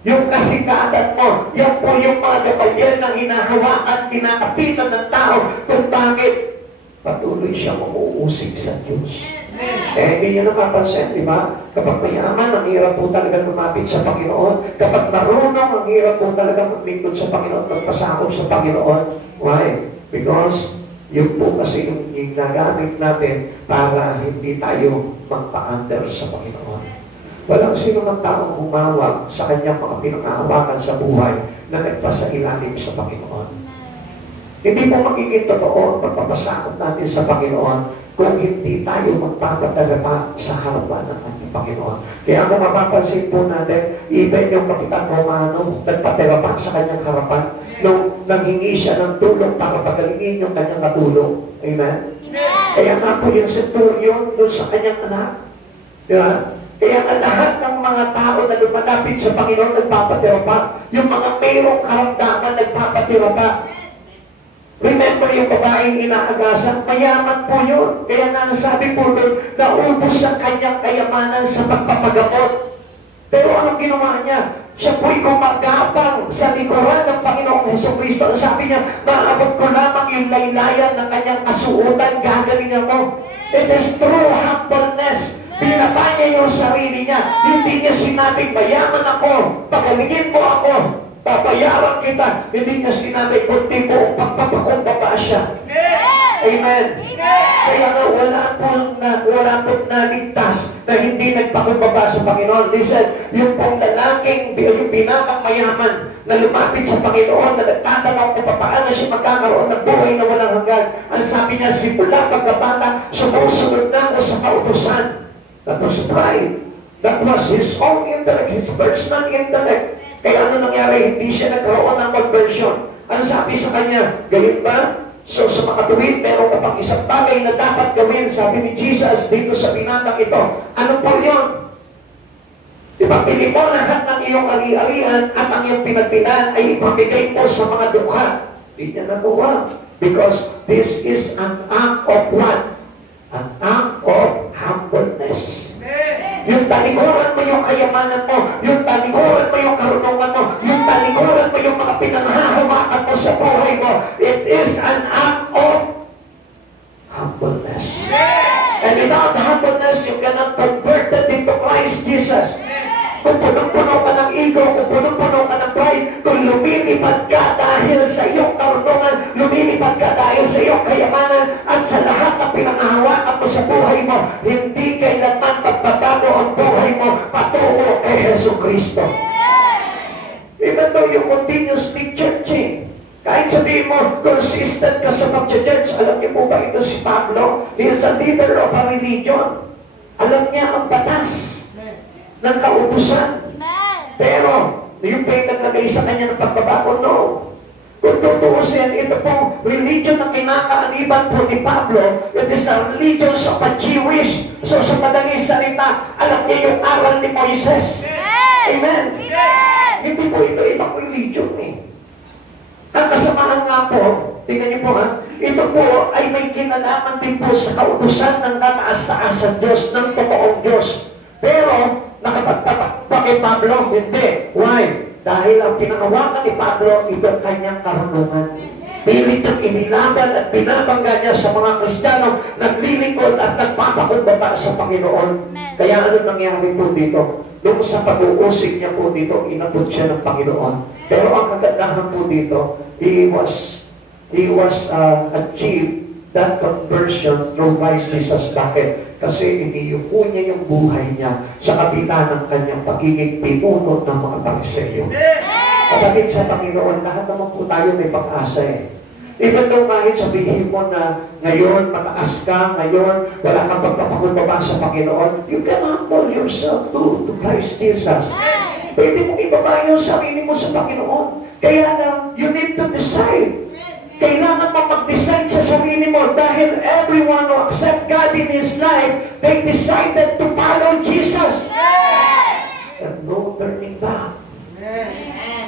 yung kasikatan mo, yan po yung mga Gamaliel na hinahawakan, kinakapitan ng tao kung bakit patuloy siya umuusig sa Diyos. Hindi nyo napapansin, di ba? Kapag mayaman, ang hirap po talaga lumapit sa Panginoon. Kapag marunong, ang hirap po talaga maglingkod sa Panginoon, magpasakop sa Panginoon. Why? Because yun po kasi yung ginagamit natin para hindi tayo magpa-under sa Panginoon. Walang sino man taong humawak sa kanyang mga pinangahawakan sa buhay na nagpasailalim sa Panginoon. Hindi po magiging totoo ang pagpapasakot natin sa Panginoon kung hindi tayo magpapatalapa sa harapan ng ating Panginoon. Kaya kung mapapansin po natin, even yung Kapitan Romano, nagpatalapa sa kanyang harapan, nung nanghingi siya ng tulong para pagalingin yung kanyang katulong. Amen? Kaya nga po yung centurion doon sa kanyang anak. Diba? Kaya ang lahat ng mga tao na lumalapit sa Panginoon nagpapatirapa. Yung mga mayroong karamdaman nagpapatirapa. Remember yung babaeng inaagasan, mayaman po yun. Kaya nga sabi po doon, naubos ang kanyang kayamanan sa pagpapagamot. Pero anong ginawa niya? Siya po'y gumagapang sa likuran ng Panginoong Jesucristo. Sabi niya, maabot ko lamang yung laylayan ng kanyang kasuotan, gagalingan mo. It is true humbleness. Binaba niya yung sarili niya. Hindi niya sinabing, mayaman ako, pagalingin mo ako, papayaran kita. Hindi niya sinabi, kundi mo, pagpapakumbaba siya. Amen. Kaya nga wala pong naligtas na hindi nagpakumbaba sa Panginoon. Listen, yung pong lalaking, yung binabang mayaman na lumapit sa Panginoon, na nagtatanong kung paano siya magkakaroon ng buhay na walang hanggan. Ang sabi niya, simula pagkabata, sumusunod na ako sa kautusan. That was pride. That was his own intellect, his personal intellect. Kaya ano nangyari? Hindi siya nagkaroon ng conversion. Ang sabi sa kanya, gayon ba? So sa mga tuwid, meron ka pang isang bagay na dapat gawin, sabi ni Jesus dito sa binatang ito. Ano po yun? Ipapili mo lahat ng iyong ari-arian at ang iyong pinagpilan ay ipamigay mo sa mga dukha. Hindi niya nagawa. Because this is an act of what? An act of humbleness. Yung talikuran mo yung kayamanan mo, yung talikuran mo yung karunungan mo, yung talikuran mo yung mga pinanghahawakan mo sa buhay mo. It is an act of humbleness. And without humbleness, you cannot convert it into Christ Jesus. Kung punong-puno ka ng ego, kung punong-puno ka ng pride, kung lumilipad ka dahil sa iyong karunungan, lumilipad ka dahil sa iyong kayamanan, at sa lahat ng pinangahawakan mo sa buhay mo, hindi kailanman magbabago ang buhay mo patungo kay Jesucristo. Even though you continuously churching, kahit sabihin mo, consistent ka sa pag-church, alam niyo po ba ito si Pablo? He is a leader of a religion. Alam niya ang batas ng kautusan. Pero, yung naglagay sa kanya ng pagbabago, no. Kung tutuusin, ito pong religion na kinakaaniban po ni Pablo, it is a religion sa pa-Jewish. So, sa madaling salita, alam niya yung aral ni Moises. Amen. Hindi po ito ibang religion eh. Ang kasamaan nga po, tingnan niyo po ha, ito po ay may kinalaman din po sa kautusan ng tataas-taasan Diyos, ng totoong Diyos. Pero, nakapagtapak pa kay Pablo? Hindi. Why? Dahil ang pinangawakan ni Pablo, ito kanyang karunungan. Pilit niyang inilaban at binabangga niya sa mga Kristiyano, naglilingkod at nagpapakumbaba sa Panginoon. Kaya ano nangyari po dito? Nung sa pag-uusig niya po dito, inabot siya ng Panginoon. Pero ang kagandahan po dito, he was achieved that conversion through Christ Jesus. Bakit? Kasi iniyuko niya yung buhay niya sa kabila ng kanyang pagiging pinuno ng mga Pariseyo. Kapatid sa Panginoon, lahat naman po tayo may pag-asa eh. Even though kahit sabihin mo na ngayon mataas ka, ngayon wala kang pagpapakumbaba sa Panginoon, you can humble yourself to Christ Jesus. Pwede mong ibaba yung sarili mo sa Panginoon. Kaya lang, you need to decide. Kailangan mo mag-decide sa sarili mo dahil everyone who accept God in his life, they decided to follow Jesus. And no turning back.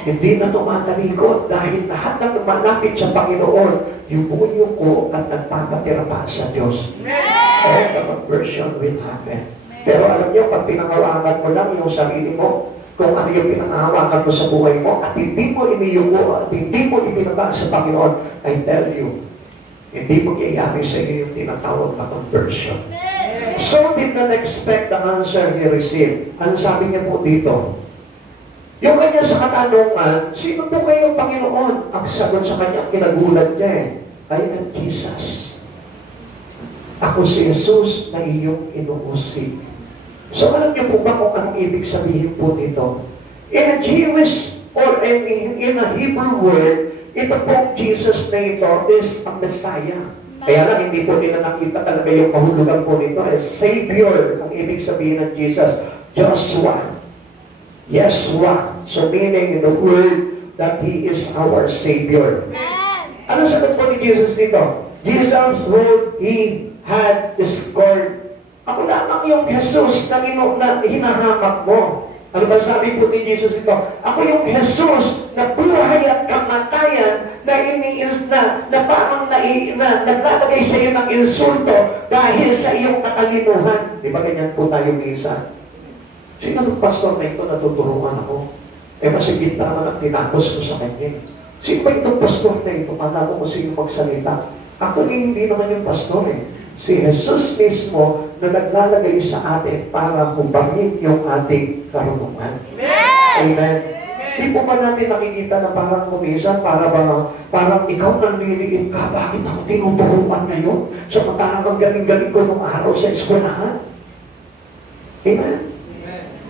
Hindi na tumatalikod dahil lahat ng lumalapit sa Panginoon, yumuko at nagpapatira pa sa Diyos. And the conversion will happen. Pero alam niyo, pag pinangawakan mo lang yung sarili mo, kung ano yung pinangahawakan mo sa buhay mo at hindi mo iniyuko at hindi mo ibinaba sa Panginoon, I tell you, hindi mo kayari sa iyo yung tinatawag na conversion. So did not expect the answer he received. Ano sabi niya po dito? Yung kanya sa katanungan, sino po kayo Panginoon? Ang sagot sa kanya, kinagulat niya eh, I am Jesus. Ako si Jesus na iyong inuusig. So alam niyo po ba kung anong ibig sabihin po dito? In a Jewish or in a Hebrew word, ito pong Jesus na ito is a Messiah. Kaya lang, hindi po nila nakita talaga yung kahulugan po nito. Savior, ang ibig sabihin ng Jesus. Joshua. Yeshua. So meaning the word that He is our Savior. Ano sagot po ni Jesus dito? Jesus wrote He had scored. Ako lamang yung Jesus na hinahamak mo. Ano ba sabi po ni Jesus ito? Ako yung Jesus na buhay at kamatayan na parang naglalagay sa iyo ng insulto dahil sa iyong katalinuhan. Di ba ganyan po tayo minsan? Sino ng pastor na ito natuturuan ako? Masigit na naman ang tinapos ko sa kanya. Sino ba itong pastor na ito? Panalo ko sino magsalita. Ako hindi naman yung pastor Si Jesus mismo na naglalagay sa atin para hubangin yung ating karunungan. Amen. Di po ba natin nakikita na parang kumisa, parang ikaw nanliliit ka, bakit ako tinuturuan ngayon? Samantalang ang galing-galing ko nung araw sa eskwelahan. Amen.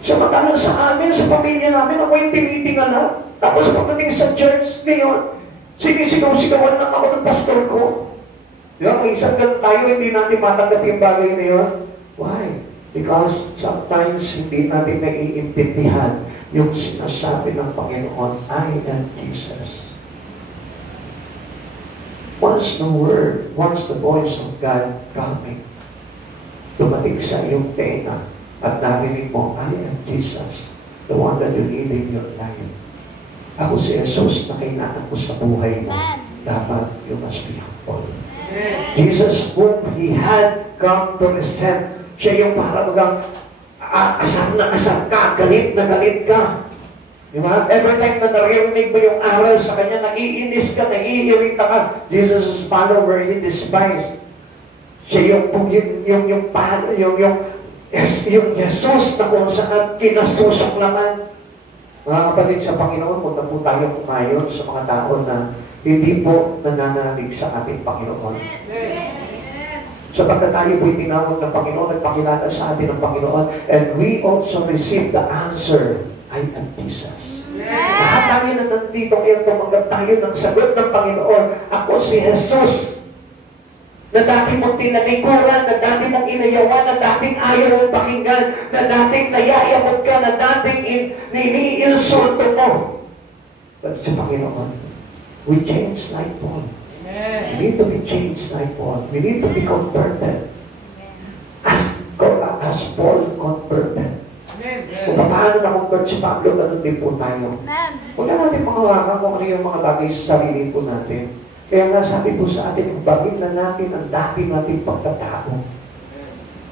Samantalang sa amin, sa pamilya namin, ako yung tinitingala. Tapos pagdating sa church ngayon, sinisigaw-sigawan lang ako ng pastor ko. Minsan tayo, hindi natin matanggap yung bagay na yun. Why? Because sometimes hindi natin naiintindihan yung sinasabi ng Panginoon, I am Jesus. Once the word, once the voice of God coming, dumating sa iyong tenga at narinig mo, I am Jesus, the one that you need in your life. Ako si Jesus na kailangan ko sa buhay mo. Dapat you must be humble. Jesus whom He had come to resent. Siya yung parang asar na asar ka, galit na galit ka. Diba? Every time na narinig mo yung aral sa Kanya, naiinis ka, naiirita ka. Jesus' follower, He despised. Siya yung Jesus na kung saan kinasusok naman. Mga kapatid sa Panginoon, huwag na po tayo kumayon sa mga tao na hindi po nananalig sa ating Panginoon. Sapagkat tayo po'y tinawag ng Panginoon, nagpakilala sa atin ng Panginoon, and we also receive the answer, I am Jesus. Lahat tayo na nandito ngayon, tumanggap tayo ng sagot ng Panginoon, ako si Jesus, na dati mong tinalikuran, na dati mong inayawan, na dating ayaw mong pakinggan, na dating nayayamot ka, na dating nini-insulto mo. But sa Panginoon, we change like Paul. Amen. We need to be changed like Paul. We need to be converted. As Paul converted. Amen. Kung paano na-convert si Pablo, ganun din po tayo. Huwag na natin pangawakan kung ano yung mga bagay sa sarili po natin. Kaya nga sabi po sa atin, bagin na natin ang dati nating pagkatao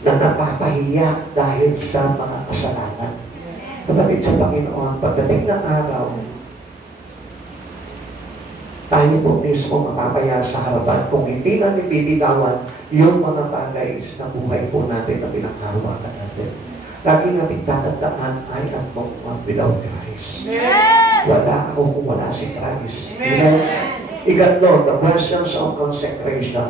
na napapahiya dahil sa mga kasalanan. Kapatid sa Panginoon, pagdating ng araw, tayo po mismo mapapaya sa harapan kung hindi natin bibitawan yung mga bagay sa buhay po natin na pinakahawakan natin. Lagi natin tatandaan, I am not one without Christ. Wala ako kung wala si Christ. Ikatlo, the questions of consecration.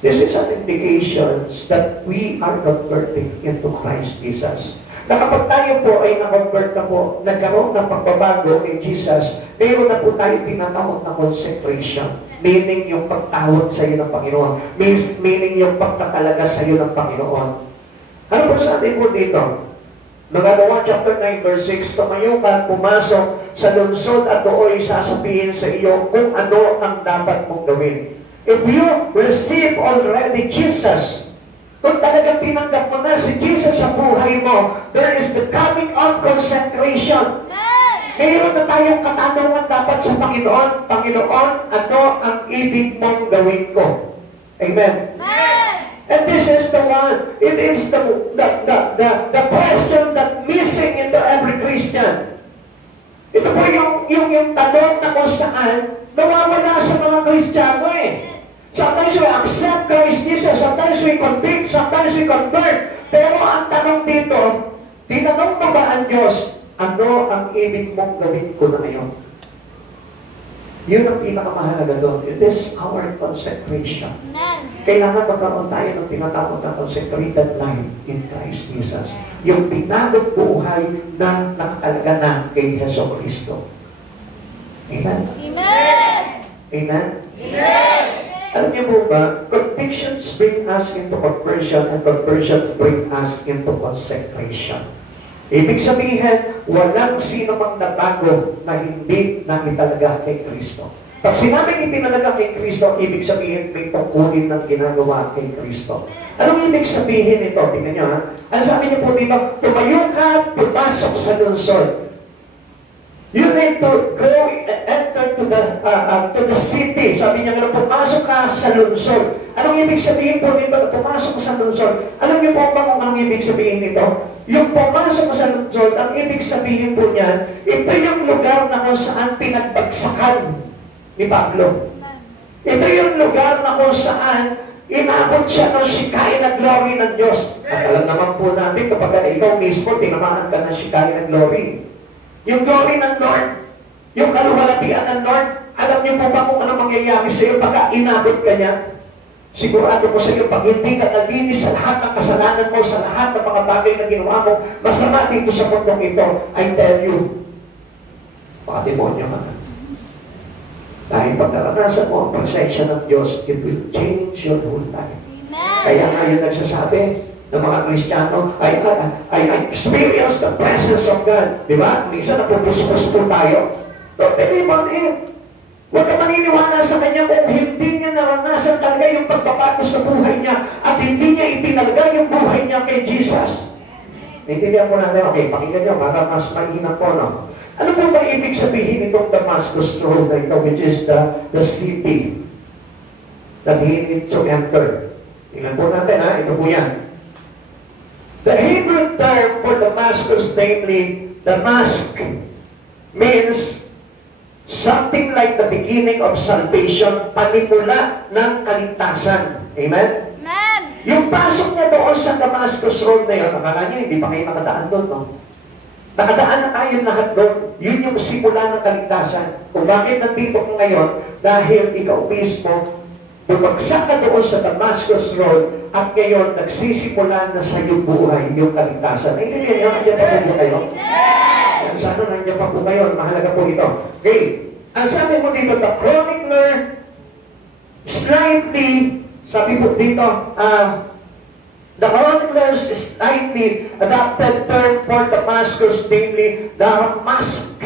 This is an indication that we are converting into Christ Jesus. Na kapag tayo po ay na-convert na po, nagkaroon ng pagbabago kay Jesus, meron na po tayo tinatawag na consecration. Meaning yung pagtawag sa iyo ng Panginoon. Meaning yung pagtatalaga sa iyo ng Panginoon. Ano po sabi po dito? Nagagawa chapter 9 verse 6, tumayo ka, pumasok sa lungsod at doon sasabihin sa iyo kung ano ang dapat mong gawin. If you receive already Jesus, kung talagang tinanggap mo na si Jesus sa buhay mo, there is the coming on consecration. Mayroon na tayong katanungan dapat sa Panginoon. Panginoon, ano ang ibig mong gawin ko? Amen. And this is the one. It is the question that missing into every Christian. Ito po yung tanong na kung saan nawawala sa mga Kristiyano Sometimes we accept Christ Jesus, sometimes we convict, sometimes we convert. Pero ang tanong dito, tinanong mo ba ang Diyos, ano ang ibig mong gawin ko na ngayon? Yun ang pinakamahalaga doon. It is our consecration. Kailangan magkaroon tayo ng tinatawag na consecrated life in Christ Jesus. Yung pinagod buhay na nakatalaga na kay Yeso Cristo. Amen? Amen! Amen? Amen! Alam niyo po ba, convictions bring us into conversion and conversion bring us into consecration. Ibig sabihin, walang sino mang natago na hindi nakitalaga kay Kristo. Pag sinabing itinalaga kay Kristo, ibig sabihin may tungkulin ng ginagawa kay Kristo. Anong ibig sabihin nito? Tingnan nyo ha. Ang sabi niyo po dito, tumayo ka, pumasok sa lungsod. You need to go and enter to the city. Sabi niya nga, pumasok ka sa lungsod. Anong ibig sabihin po dito? Pumasok ka sa lungsod. Alam niyo po ba kung anong ibig sabihin nito? Yung pumasok ka sa lungsod, ang ibig sabihin po niya, ito yung lugar na kung saan pinagbagsakan ni Pablo. Ito yung lugar na kung saan inabot siya ng sikay na glory ng Diyos. At alam naman po natin, kapag ikaw mismo, tinamaan ka ng sikay na glory. Yung glory ng Lord, yung kaluwalhatian ng Lord, alam niyo po ba kung ano mangyayari sa iyo pagka inabot ka niya? Sigurado ko sa iyo, pag hindi ka naglinis sa lahat ng kasalanan mo, sa lahat ng mga bagay na ginawa mo, masama dito sa mundong ito, I tell you, baka demonyo ka na. Dahil pag naranasan mo ang presensya ng Diyos, it will change your whole life. Kaya nga yung nagsasabi, ng mga Kristiyano, I experience the presence of God. Di ba? Minsan napupuspos po tayo. Don't believe on Him. Huwag ka maniniwala sa Kanya kung hindi niya naranasan talaga yung pagbabago sa buhay niya at hindi niya itinalaga yung buhay niya kay Jesus. Naintindihan po natin, okay, pakinggan niyo para mas mainam po, no? Ano po ba ibig sabihin itong Damascus Road na ito, which is the city that he needs to enter? Tingnan po natin, ha? Ito po yan. The Hebrew term for Damascus, namely Damask, means something like the beginning of salvation, panimula ng kaligtasan. Amen? Amen. Yung pasok niya doon sa Damascus Road na yun, akala niya, hindi pa kayo nakadaan doon, no? Nakadaan na tayo lahat doon. Yun yung simula ng kaligtasan. Kung bakit nandito ko ngayon, dahil ikaw mismo, bumagsak ka doon sa Damascus Road at ngayon nagsisimula na sa iyong buhay yung kaligtasan. Naintindihan nyo? Nandiyan pa po kayo? Yan, sana nandiyan pa po kayo. Mahalaga po ito. Okay. Ang sabi mo dito, the chronicler slightly, sabi po dito, the chronicler's slightly adopted term for Damascus, namely Damask,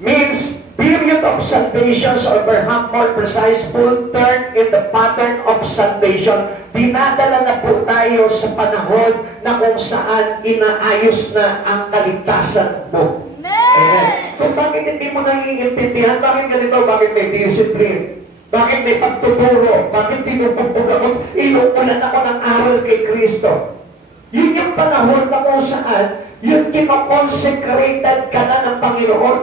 means period of salvation, or perhaps more precise, full turn in the pattern of salvation. Dinadala na po tayo sa panahon na kung saan inaayos na ang kaligtasan mo. Amen. Kung bakit hindi mo naiintindihan, bakit ganito, bakit may discipline, bakit may pagtuturo, bakit tinububog ako, inuulan ako ng aral kay Kristo. Yun yung panahon na kung saan, yun kinoconsecrated ka na ng Panginoon.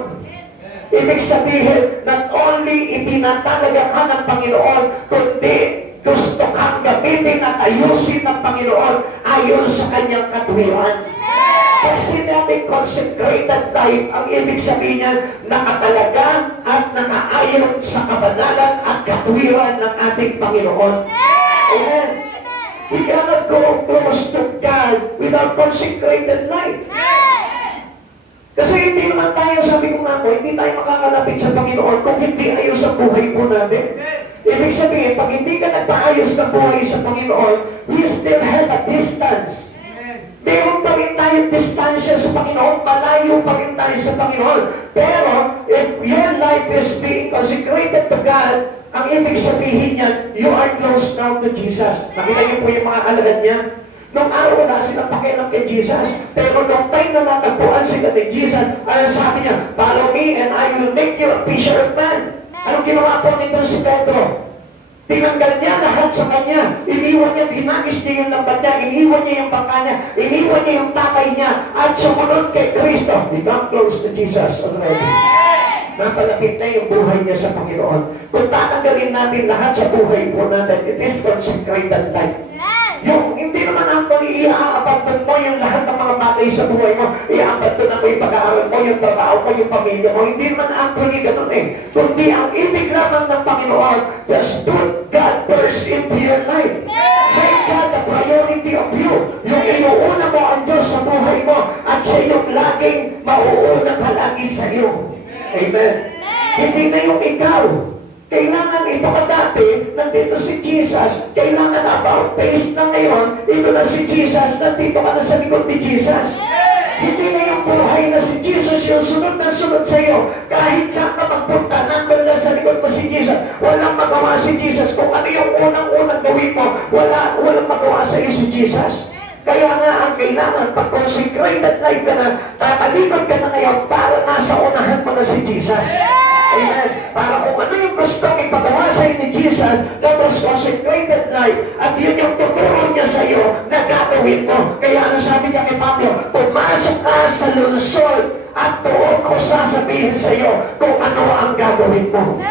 Ibig sabihin, not only itinatalaga ka ng Panginoon, kundi gusto kang gamitin at ayusin ng Panginoon ayon sa kanyang katuwiran. Kasi namin consecrated life, ang ibig sabihin niya, nakatalaga at nakaayon sa kabanalan at katuwiran ng ating Panginoon. Amen. We cannot go close to God without consecrated life. Kasi hindi naman tayo, sabi ko nga po, hindi tayo makakalapit sa Panginoon kung hindi ayos ang buhay po natin. Ibig sabihin, pag hindi ka nagpaayos ng buhay sa Panginoon, we still have a distance. Meron pa rin tayong distansya sa Panginoon, malayo pa rin tayo sa Panginoon. Pero, if your life is being consecrated to God, ang ibig sabihin niya, you are close now to Jesus. Nakita niyo po yung mga alagad niya? Nung araw wala silang pakialam kay Jesus. Pero nung time na natagpuan sila kay Jesus, ano sabi niya, follow me and I will make you a fisher of man. Anong ginawa po nito si Pedro? Tinanggal niya lahat sa kanya. Iniwan niya, hinagis niya yung lambat niya, iniwan niya yung bangka niya, iniwan niya yung tatay niya, at sumunod kay Kristo. Become close to Jesus already. Napalapit na yung buhay niya sa Panginoon. Kung tatanggalin natin lahat sa buhay po natin, it is consecrated life. Yung hindi naman actually i-aabandon mo yung lahat ng mga bagay sa buhay mo, i-aabandon mo yung pag-aaral mo, yung trabaho mo, yung pamilya mo. Hindi naman actually ganun eh. Kundi ang ibig lamang ng Panginoon, just put God first into your life. Make God the priority of you. Yung inuuna mo ang Diyos sa buhay mo at siya yung laging mauuna palagi sa iyo. Amen. Hindi na yung ikaw. Kailangan ito ka dati, nandito si Jesus. Kailangan about face na ngayon, ito na si Jesus, nandito ka na sa likod ni Jesus. Hindi na yung buhay na si Jesus yung sunod na sunod sa iyo. Kahit saan ka magpunta, nandun na sa likod mo si Jesus. Walang magawa si Jesus. Kung ano yung unang-unang gawin mo, walang magawa sa iyo si Jesus. Kaya nga ang kailangan, pag consecrated life ka na, tatalikod ka na ngayon para nasa unahan mo na si Jesus. Amen. Para kung ano yung gustong ipagawa sa ni Jesus, that was consecrated life, at yun yung tuturo niya sa iyo na gagawin mo. Kaya ano sabi niya kay Pablo, pumasok ka sa lungsod at doon ko sasabihin sa iyo kung ano ang gagawin mo.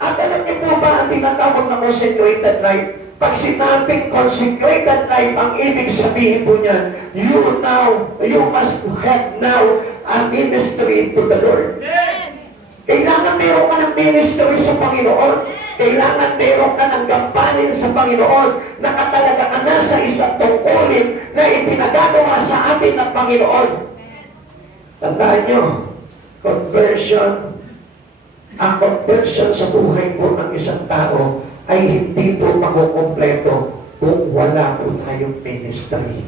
At alam niyo po ba ang tinatawag na consecrated life? Pag sinabing consecrated life, ang ibig sabihin po niyan, you must have now a ministry to the Lord. Kailangan meron ka ng ministry sa Panginoon. Kailangan meron ka ng gampanin sa Panginoon. Nakatalaga ka na sa isang tungkulin na ipinagagawa sa atin ng Panginoon. Tandaan nyo, ang conversion sa buhay po ng isang tao ay hindi po makukompleto kung wala po tayong ministry.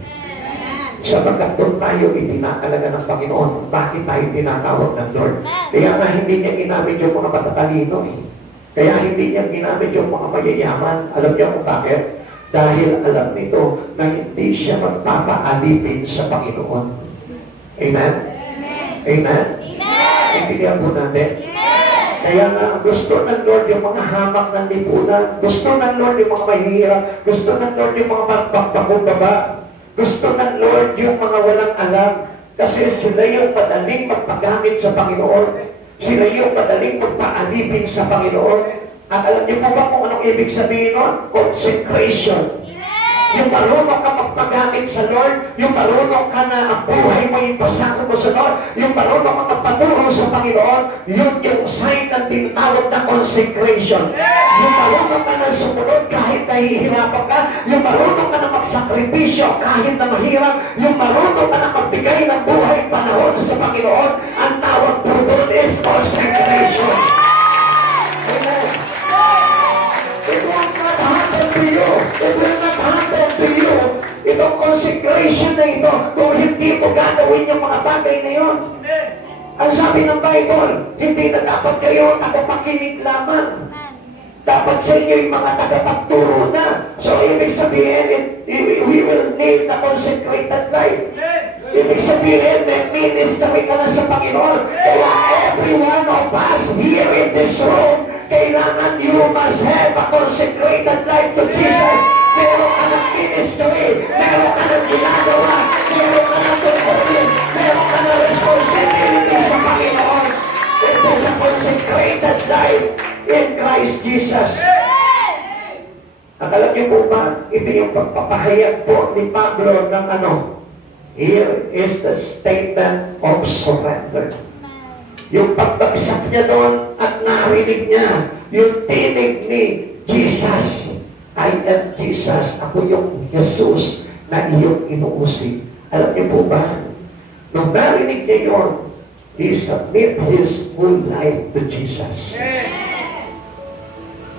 Sapagkat doon tayo itinakalaga ng Panginoon. Bakit tayo tinatawag ng Lord? Kaya nga hindi niya ginamit yung mga matatalino eh. Kaya hindi niya ginamit yung mga mayayaman. Alam niyo kung bakit? Dahil alam nito na hindi siya magpapaalipin sa Panginoon. Amen? Amen? Intindihan po natin? Kaya nga gusto ng Lord yung mga hamak ng lipunan. Gusto ng Lord yung mga mahihirap. Gusto ng Lord yung mga pagpapakumbaba. Gusto ng Lord yung mga walang alam. Kasi sila yung madaling magpagamit sa Panginoon. Sila yung madaling magpaalipin sa Panginoon. At alam niyo po ba kung anong ibig sabihin nun? Consecration. Yung marunong ka magpagamit sa Lord, yung marunong ka na ang buhay mo ipasako mo sa Lord, yung marunong ka magpaturo sa Panginoon, yun yung sign ng tinatawag na consecration. Yung marunong ka na sumunod kahit nahihirapan ka, yung marunong ka na magsakripisyo kahit na mahirap, yung marunong ka na magbigay ng buhay panahon sa Panginoon, ang tawag po doon is consecration. Amen. It will not happen to you. It will not happen to you. Itong consecration na ito, kung hindi mo gagawin yung mga bagay na yun. Ang sabi ng Bible, hindi na dapat kayo tagapakinig lamang. Dapat sa inyo yung mga tagapagturo na. So, ibig sabihin, we will need a consecrated life. Ibig sabihin, may ministry ka na sa Panginoon. Kaya every one of us here in this room, kailangan you must have a consecrated life to Jesus. Meron ka ng ministry, meron ka ng ginagawa, meron ka ng tungkulin, meron ka ng responsibility sa Panginoon. It is a consecrated life in Christ Jesus. At alam niyo po ba, ito yung pagpapahayag po ni Pablo ng ano? Here is the statement of surrender. Yung pagbagsak niya doon at narinig niya, yung tinig ni Jesus, I am Jesus, ako yung Jesus na iyong inuusig. Alam niyo po ba, nung narinig niya yun, he submit his whole life to Jesus.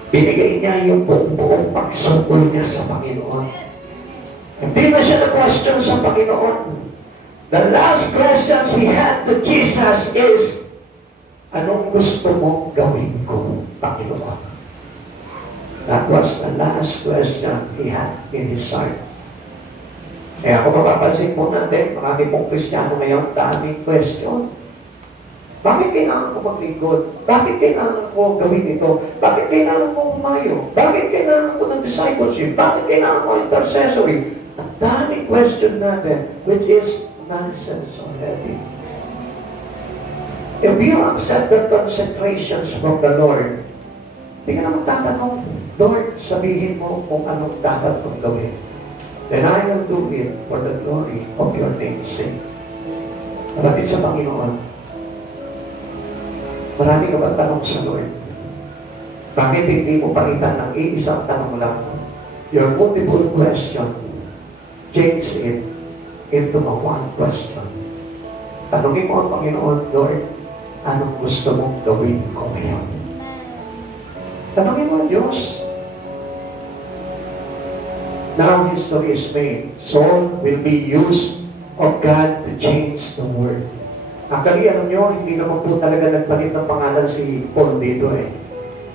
Binigay niya yung buong pagsungkol niya sa Panginoon. Hindi na siya na-question sa Panginoon. The last questions he had to Jesus is, anong gusto mong gawin ko, Panginoon? That was the last question he had in his heart. Kaya kung mapapansin po natin, marami pong Kristiyano ngayon, daming question. Bakit kailangan ko maglingkod? Bakit kailangan ko gawin ito? Bakit kailangan ko umayo? Bakit kailangan ko ng discipleship? Bakit kailangan ko intercessory? Ang daming question natin, which is nonsense already. If you accept the consecrations from the Lord, hindi ka na magtatanong, Lord, sabihin mo kung anong dapat kong gawin. Then I will do it for the glory of your name's sake. Malapit sa Panginoon, marami ka ba tanong sa Lord? Bakit hindi mo palitan ng iisang tanong lang? Your multiple question, change it into a one question. Tanungin mo ang Panginoon, Lord, anong gusto mong gawin ko ngayon? Tanungin mo ang Diyos. Now history is made. Saul will be used of God to change the world. Actually, alam nyo, hindi naman po talaga nagpalit ng pangalan si Paul dito eh.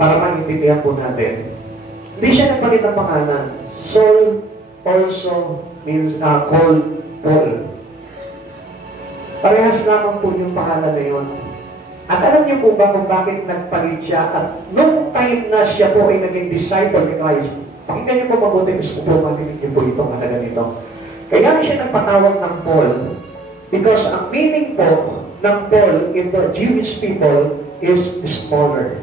Para maintindihan po natin. Hindi siya nagpalit ng pangalan. Saul also means called Paul. Parehas lamang po yung pangalan na yun. At alam niyo po ba kung bakit nagpalit siya? At nung time na siya po ay naging disciple ni Christ, pakinggan niyo po mabuti, gusto po marinig niyo po itong halaga nito. Kaya siya nagpatawag ng Paul because ang meaning po ng Paul in the Jewish people is smaller.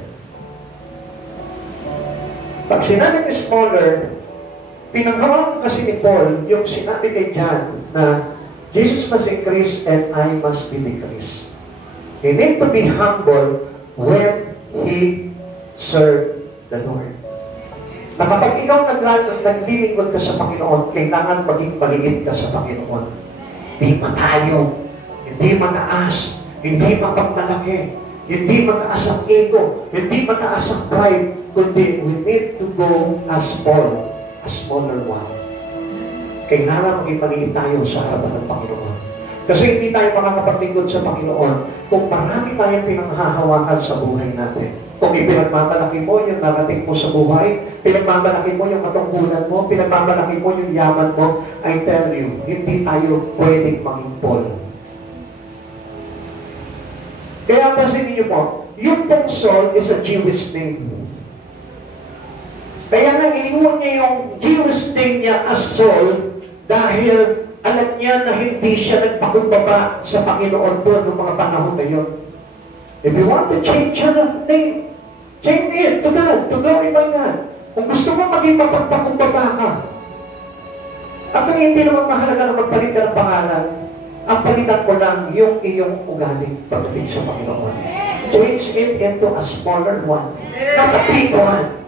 Pag sinabi ni smaller, pinanghawakan kasi ni Paul yung sinabi kay John na Jesus must increase and I must be decreased. He need to be humble when he served the Lord. Na kapag ikaw naglilingkod ka sa Panginoon, kailangan maging maliit ka sa Panginoon. Hindi matayo, hindi mataas, hindi mapagmalaki, hindi mataas ang ego, hindi mataas ang pride, kundi we need to go as Paul, a smaller one. Kailangan maging maliit tayo sa harapan ng Panginoon. Kasi hindi tayo makakapaglingkod sa Panginoon kung marami tayong pinanghahawakan sa buhay natin. Kung ipinagmamalaki mo yung narating mo sa buhay, pinagmamalaki mo yung katungkulan mo, pinagmamalaki mo yung yaman mo, I tell you, hindi tayo pwedeng maging Paul. Kaya pansinin niyo po, yung pong Saul is a Jewish name. Kaya nga iniwan niya yung Jewish name niya as Saul dahil alam niya na hindi siya nagpakumbaba sa Panginoon doon noong mga panahon na yun. If you want to change your name, change it to God, to glorify God. Kung gusto mo maging mapagpakumbaba ka, actually hindi naman mahalaga na magpalit ka ng pangalan. Ang palitan ko lang yung iyong ugali pagdating sa Panginoon. Change it into a smaller one, not a big one.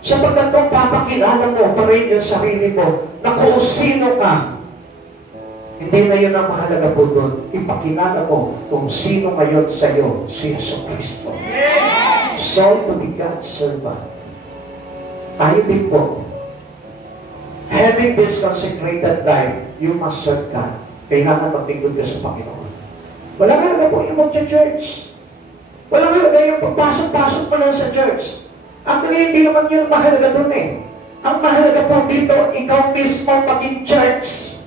Sapagkat kung papakilala mo pa rin yung sarili mo na kung sino ka, hindi na yun ang mahalaga po doon. Ipakilala mo kung sino ngayon sa iyo, si Yesu Cristo. So, to be God's servant. Tayo din po, having this consecrated life, you must serve God. Kailangan magtingkod ka sa Panginoon. Wala nga po yung mag-church. Wala nga yung pagpasok-pasok mo lang sa church. Actually, hindi naman yun mahalaga doon eh. Ang mahalaga po dito, ikaw mismo maging church.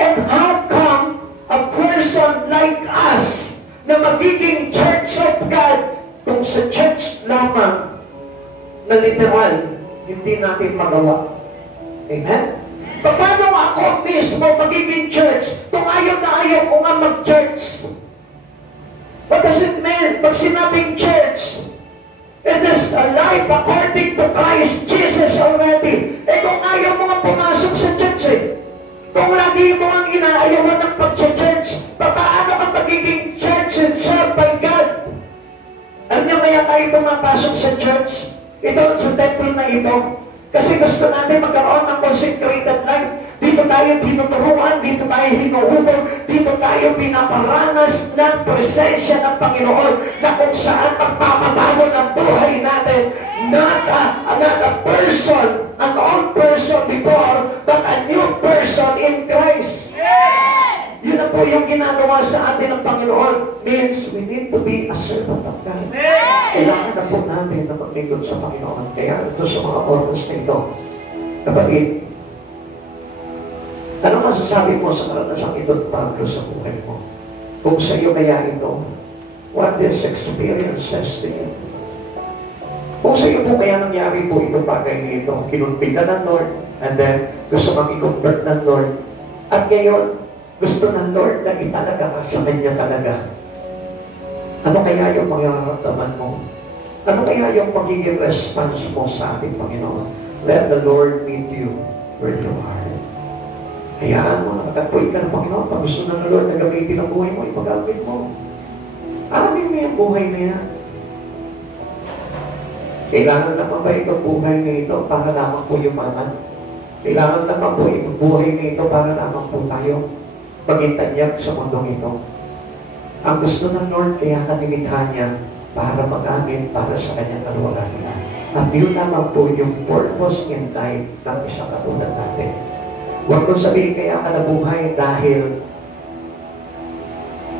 And how come a person like us na magiging church of God kung sa church lamang na literal, hindi natin magawa? Amen? Paano ako mismo magiging church kung ayaw na ayaw ko nga mag-church? What does it mean? Pag sinabing church, it is a life according to Christ Jesus already. Eh kung ayaw mo nga pumasok sa church eh, kung lagi mo ang inaayawan ng pag-church, paano ka magiging church and served by God? Alam niyo kaya tayo pumapasok sa church? Ito sa temple na ito. Kasi gusto natin magkaroon ng consecrated life. Dito tayo tinuturuan, dito tayo hinuhubog, dito tayo pinaparanas ng presensya ng Panginoon na kung saan magpapabago ng buhay natin. Not a person, an old person before, but a new person in Christ. Yeah! Yun na po yung ginagawa sa atin ng Panginoon. Means we need to be a servant of God. Yeah! Kailangan na po natin na maglingkod sa Panginoon. Kaya ito sa mga oras na ito, kapatid, ano masasabi mo sa karanasang ito Pablo sa buhay mo? Kung sa iyo kaya ito, what this experience says to you? Kung sa iyo po kaya nangyari po ito bagay nito, kinunpig ka ng Lord, and then gusto kang i-convert ng Lord, at ngayon, gusto ng Lord na italaga ka sa Kanya talaga. Ano kaya yung mararamdaman mo? Ano kaya yung magiging response mo sa ating Panginoon? Let the Lord meet you where you are. Hayaan mo, nakatagpuin ka ng Panginoon. Pag gusto ng Lord na gamitin ang buhay mo, ipagagawin mo. Alamin mo yung buhay na yan. Kailangan naman ba itong buhay na ito para lamang po yumaman? Kailangan naman po itong buhay na ito para lamang po tayo maging tanyag sa mundong ito. Ang gusto ng Lord, kaya kanimikha niya, para magamit para sa kanyang kalwalhatian. At yun naman po yung purpose in life ng isang katulad natin. Huwag kong sabihin kaya ka nabuhay dahil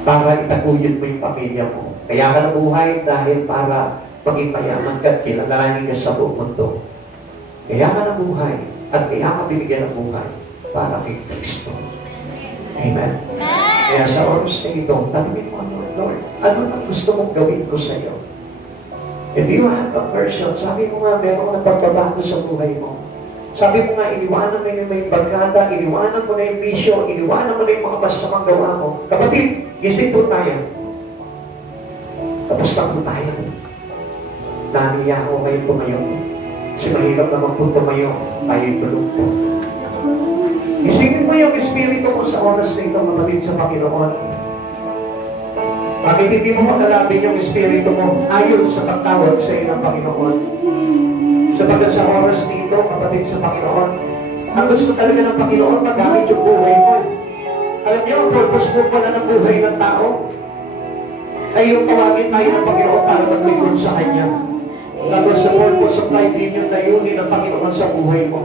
para itaguyod mo yung pamilya mo. Kaya ka nabuhay dahil para maging mayaman ka at kilalanin ka sa buong mundo. Kaya ka nabuhay at kaya ka binigyan ng buhay para kay Kristo. Amen. Kaya sa oras na ito, tanungin mo, Lord, ano ang gusto mong gawin ko sa iyo? If you have conversion, sabi mo nga, meron kang pagbabago sa buhay mo. Sabi mo nga, iniwanan mo yung may barkada, iniwanan mo na yung bisyo, iniwanan mo na yung mga masamang gawa mo. Kapatid, gising po tayo. Tapos na po tayo. Naniya ako kayo tumayo. Kasi mahirap naman po tumayo, tayo'y tulog po. Isingin mo yung espiritu mo sa oras na ito, kapatid, sa Panginoon. Bakit hindi mo makalapin yung espiritu mo ayon sa pagtawag sa iyo ng Panginoon? Sapagat sa oras nito, kapatid sa Panginoon, ang gusto talaga ng Panginoon, magamit yung buhay mo. Alam niyo, ang purpose mo pala ng buhay ng tao ay yung tawagin tayo ng Panginoon para maglingkod sa Kanya. Tapos sa purpose of life, yun yung layunin ng Panginoon sa buhay mo.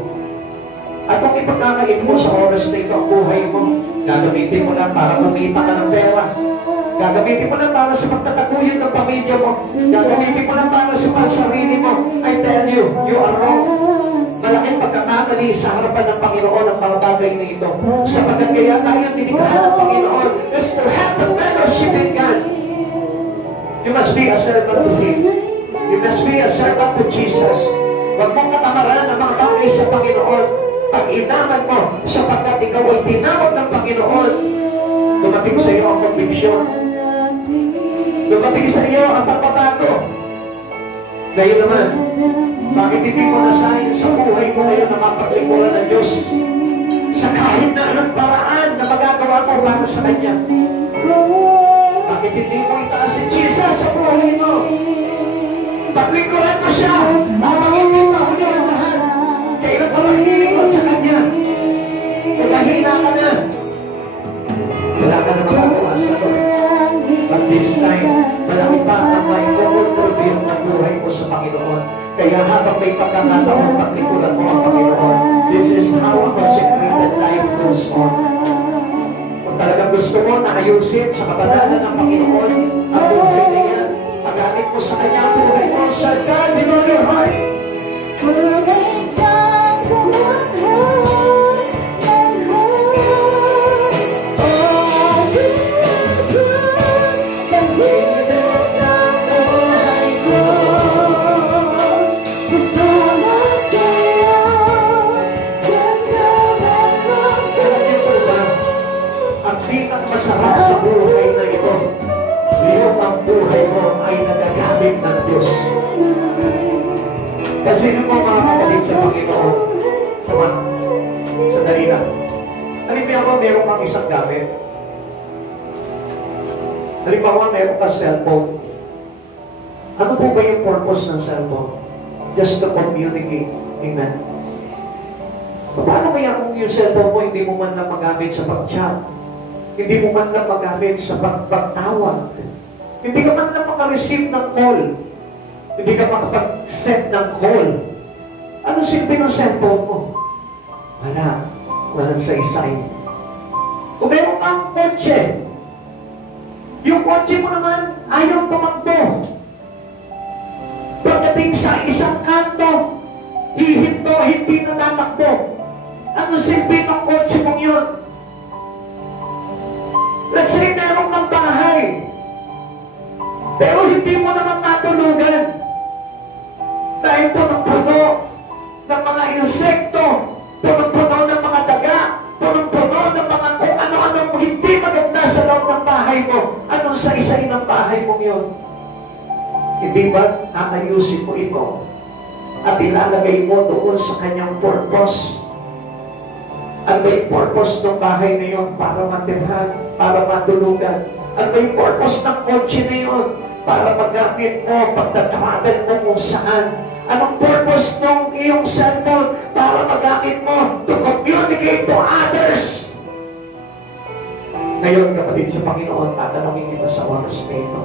At kung ipagkakalit mo sa oras na ito ang buhay mo, gagamitin mo na para kumita ka ng pera. Gagamitin mo na para sa pagtataguyod ng pamilya mo. Gagamitin mo na para sa sarili mo. I tell you, you are wrong. Malaking pagkakamali sa harapan ng Panginoon ang mga bagay na ito. Sapagkat kaya tayo dinikahan ng Panginoon is to have a fellowship with God. You must be a servant to Him. You must be a servant to Jesus. Huwag mong katamaran ang mga bagay sa Panginoon. Pag-inaman mo, sapagkat ikaw ay tinawag ng Panginoon, dumating sa iyo ang conviction. Dumating sa iyo ang pagbabago. Ngayon naman, bakit hindi mo nasahin sa buhay mo ngayon na mapaglingkuran ng Diyos sa kahit na anong paraan na magagawa mo para sa Kanya? Bakit hindi mo itaas si Jesus sa buhay mo? Paglingkuran mo siya, mapagiging mahuli ang lahat. Kailan ka maglilingkod sa Kanya? Kung mahina ka na, wala ka na magagawa sa Lord. But this time, malaki pa ang may contribute ng buhay mo sa Panginoon. Kaya habang may pagkakataon, paglikulan mo ang Panginoon. This is how a consecrated life goes on. Kung talagang gusto mo na ayusin sa kabanalan ng Panginoon, ang buhay na yan, pag-amit mo sa Kanya ang buhay mo, serve God with all your heart. Masarap sa buhay na ito, yung ang buhay mo ay nagagamit ng Diyos. Kasi yung mga kapatid sa Panginoon, sandali lang. Halimbawa, meron kang isang gamit. Halimbawa, meron kang cellphone. Ano po ba yung purpose ng cellphone? Just to communicate. Amen. Paano kaya kung yung cellphone mo hindi mo man lang magamit sa pag-chat? Hindi mo man lang magamit sa pagtawag. Hindi ka man lang makareceive ng call. Hindi ka makapag-send ng call. Ano silbi ng cellphone mo? Wala. Walang saysay. Kung meron kang kotse, yung kotse mo naman ayaw tumakbo. Pagdating sa isang kanto, hihinto, hindi na tatakbo. Ano silbi ng kotse mong yun? Let's say, meron kang bahay. Pero hindi mo naman matulugan. Dahil punong-puno ng mga insekto, punong-puno ng mga daga, punong-puno ng mga kung ano-anong hindi maganda sa loob ng bahay mo. Anong sa-isay ng bahay mo yun? Hindi ba nakayusin mo ito at ilalagay mo doon sa kanyang purpose? Ano ba yung purpose ng bahay na yun? Para matirhan, para matulugan. Ano ba yung purpose ng kotse na yun? Para magamit mo, pagtatawagan mo kung saan. Anong purpose ng iyong cellphone? Para magamit mo to communicate to others. Ngayon, kapatid sa Panginoon, tatanungin kita sa oras na ito.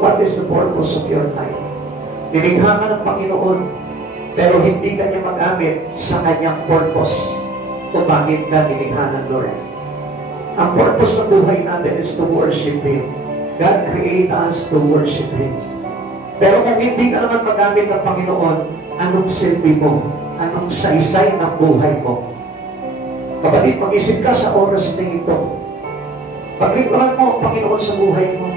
What is the purpose of your life? Nilikha ka ng Panginoon, pero hindi ka niya magamit sa kanyang purpose kung bakit ka nilikha ng Lord. Ang purpose ng buhay natin is to worship Him. God created us to worship Him. Pero kung hindi ka naman magamit ng Panginoon, anong silbi mo? Anong saysay ng buhay mo? Kapatid, mag-isip ka sa oras na ito. Paglingkuran mo ang Panginoon sa buhay mo.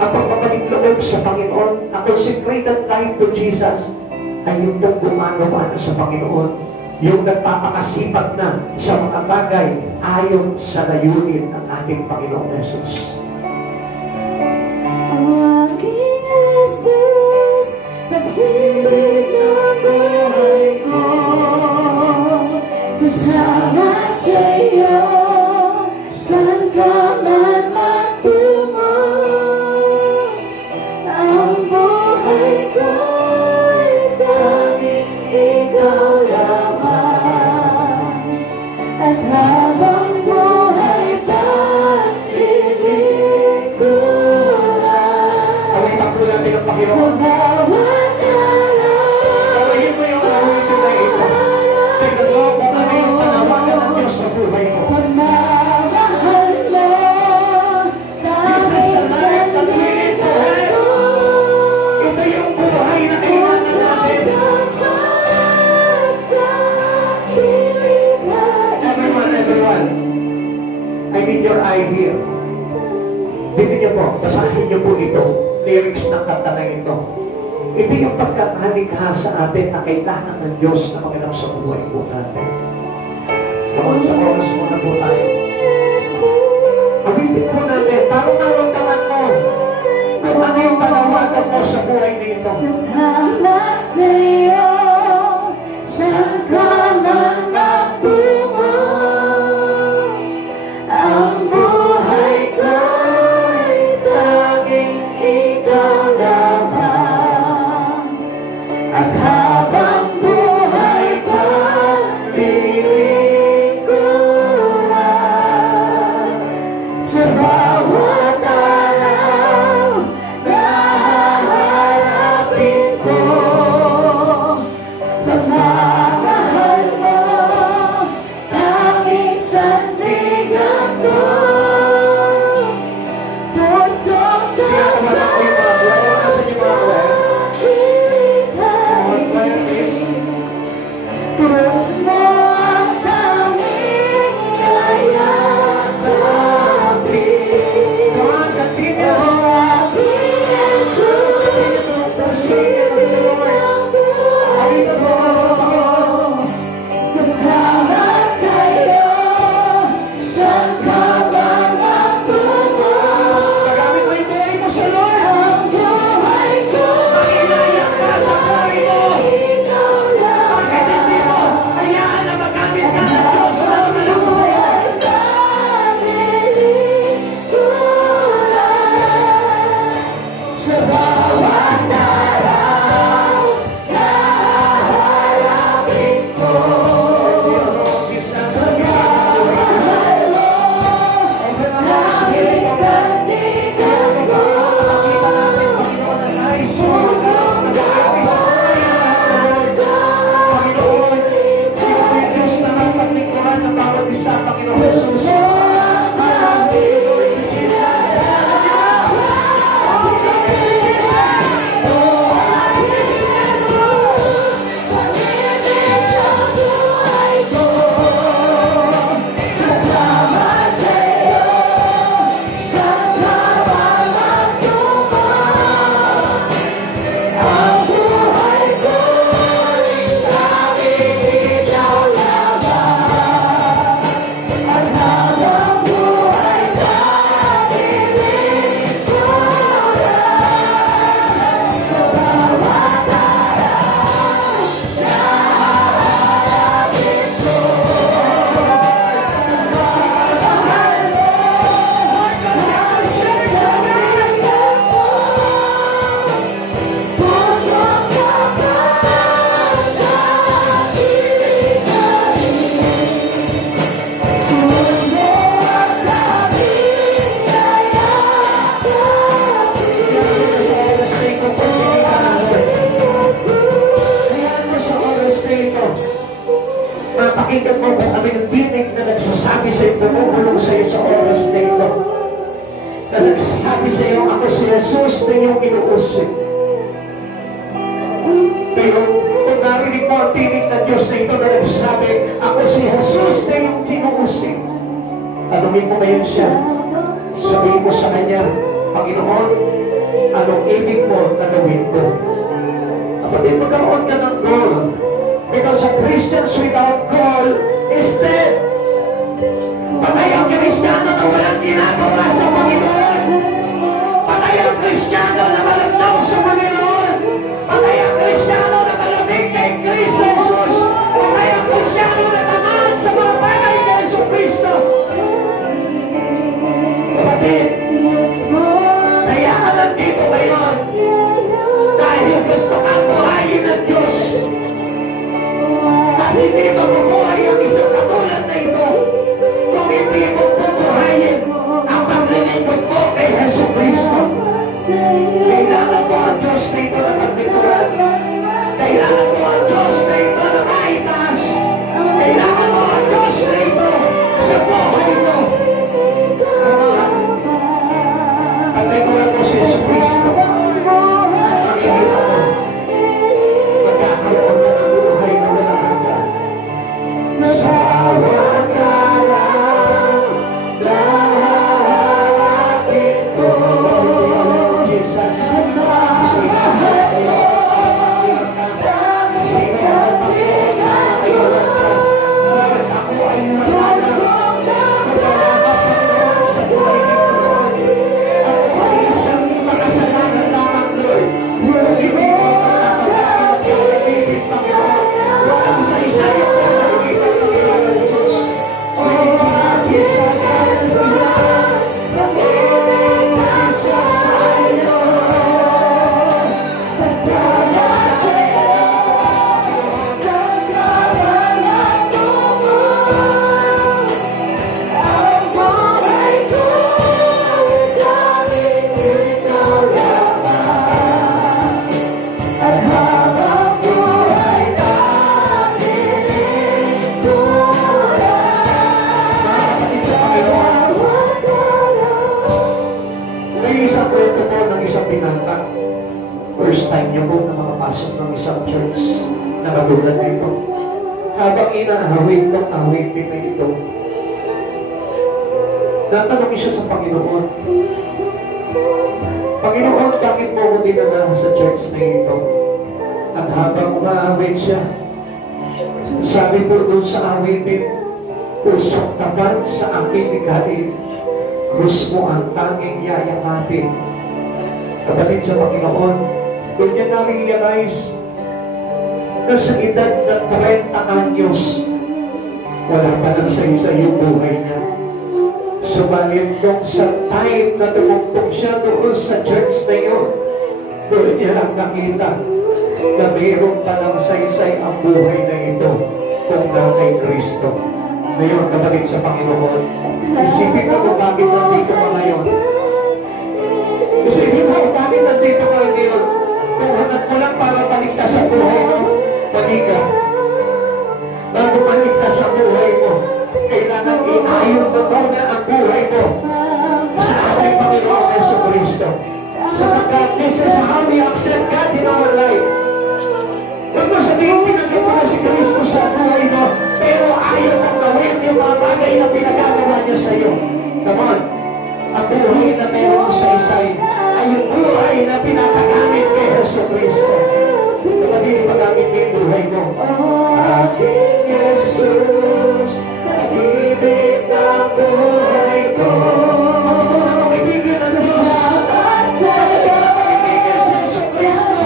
Ang pagpapalik loob sa Panginoon, ang consecrated time to Jesus, ay yung gumagawa na sa Panginoon. Yung nagpapakasipag na sa mga bagay ayon sa layunin ng ating Panginoong Jesus. Aking Jesus, pag-ibig ng buhay ko, sasama sa iyo, saan ka man magtungo. Ang buhay ko'y tanging ikaw lamang, at habang buhay pa, ibig ko Away takbo natin ang sa Panginoon. bawat araw. Awayin mo yung awit na ito. Tingnan mo kung ano yung panawagan ng Diyos sa buhay mo. Pagmamahal mo, This is the life that we need to have. Ito yung buhay na kailangan natin. Everyone. I need your eye here. Hindi niyo po, basahin niyo po ito. Lyrics ng kanta na ito. Ito yung pagkakalikha sa atin na kailangan ng Diyos na makilang sa buhay po natin. Kapag sa oras mo na po tayo. Awitin po natin, parang naramdaman mo kung ano yung panawagan mo sa buhay nito. Sasama sa iyo, saan ka man magtungo. Ang buhay ko'y tanging ikaw lamang, at habang buhay pa, piling ko lang. Sa bawat araw na haharapin ko, Pakinggan mo kung kami ng tinig na nagsasabi sa'yo, bumubulong sa'yo sa oras na ito. Na nagsasabi sa'yo, ako si Jesus na iyong inuusig. Pero kung narinig mo ang tinig ng Diyos na ito na nagsasabi, ako si Jesus na iyong inuusig. Tanungin mo ngayon siya. Sabihin mo sa Kanya, Panginoon, anong ibig mo na gawin ko? Kapatid, magkaroon ka ng goal. Because a Christians without goal is dead. Patay ang Kristiyano na walang ginagawa sa Panginoon. Patay ang Kristiyano na malagdaw sa Panginoon. Patay ang Kristiyano na malamig kay Kristo Jesus. Patay ang Kristiyano na tamad sa mga bagay kay Yesu Kristo. Kapatid, kaya ka nandito ngayon dahil gusto kang buhayin ng Diyos. At hindi mabubuhay ang isang katulad na ito kung hindi mo bubuhayin ang paglilingkod mo kay Yesu Kristo. Kailangan mo ang Diyos na ito na paglikuran. Kailangan mo ang Diyos na ito na maitaas. Kailangan mo ang Diyos na ito sa buhay mo. Paglikuran mo si Yesu Kristo. At makikita mo, magkakaroon na ng buhay na walang hanggan. Sa bawat araw, lahat ito, Jesus, first time niyo po na makapasok ng isang church na katulad na ito. Habang inahawig ng awig na ito, natanong siya sa Panginoon, Panginoon, bakit mo ko dinala sa church na ito? At habang umaawit siya, sabi po doon sa awitin, pusok tapat sa aking ligain, krus mo ang tanging yayakapin. Kapatid sa Panginoon, doon niya namin realize na sa edad ng 30 anyos, wala pa nang sa yung buhay niya. Subalit kung sa time na tumugtog siya doon sa church na yun, doon niya lang nakita na mayroon palang saysay ang buhay na ito kung na kay Kristo. Ngayon, kapatid sa Panginoon, isipin mo kung bakit nandito ka ngayon. Isipin mo kung bakit nandito ka ngayon. Kung hanap mo lang para baligtas sa buhay mo, balik ka. Bago baligtas sa buhay mo, kailangan inayon mo muna ang buhay mo sa ating Panginoon Yesu Kristo. Sapagkat this is how we accept God in our life. Huwag mo sabihin, tinanggap mo na si Kristo sa buhay mo, pero ayaw mong gawin yung mga bagay na pinagagawa niya sa iyo. Come on. Ang buhay na meron sa isay ay yung buhay na pinatagamit kay Yesu Kristo. Kapatid, magamit mo yung buhay mo. Aking Jesus, pag-ibig ng buhay ko. Ako na mag-ibigin ng Diyos. Ako na mag-ibigin sa Yesu Kristo.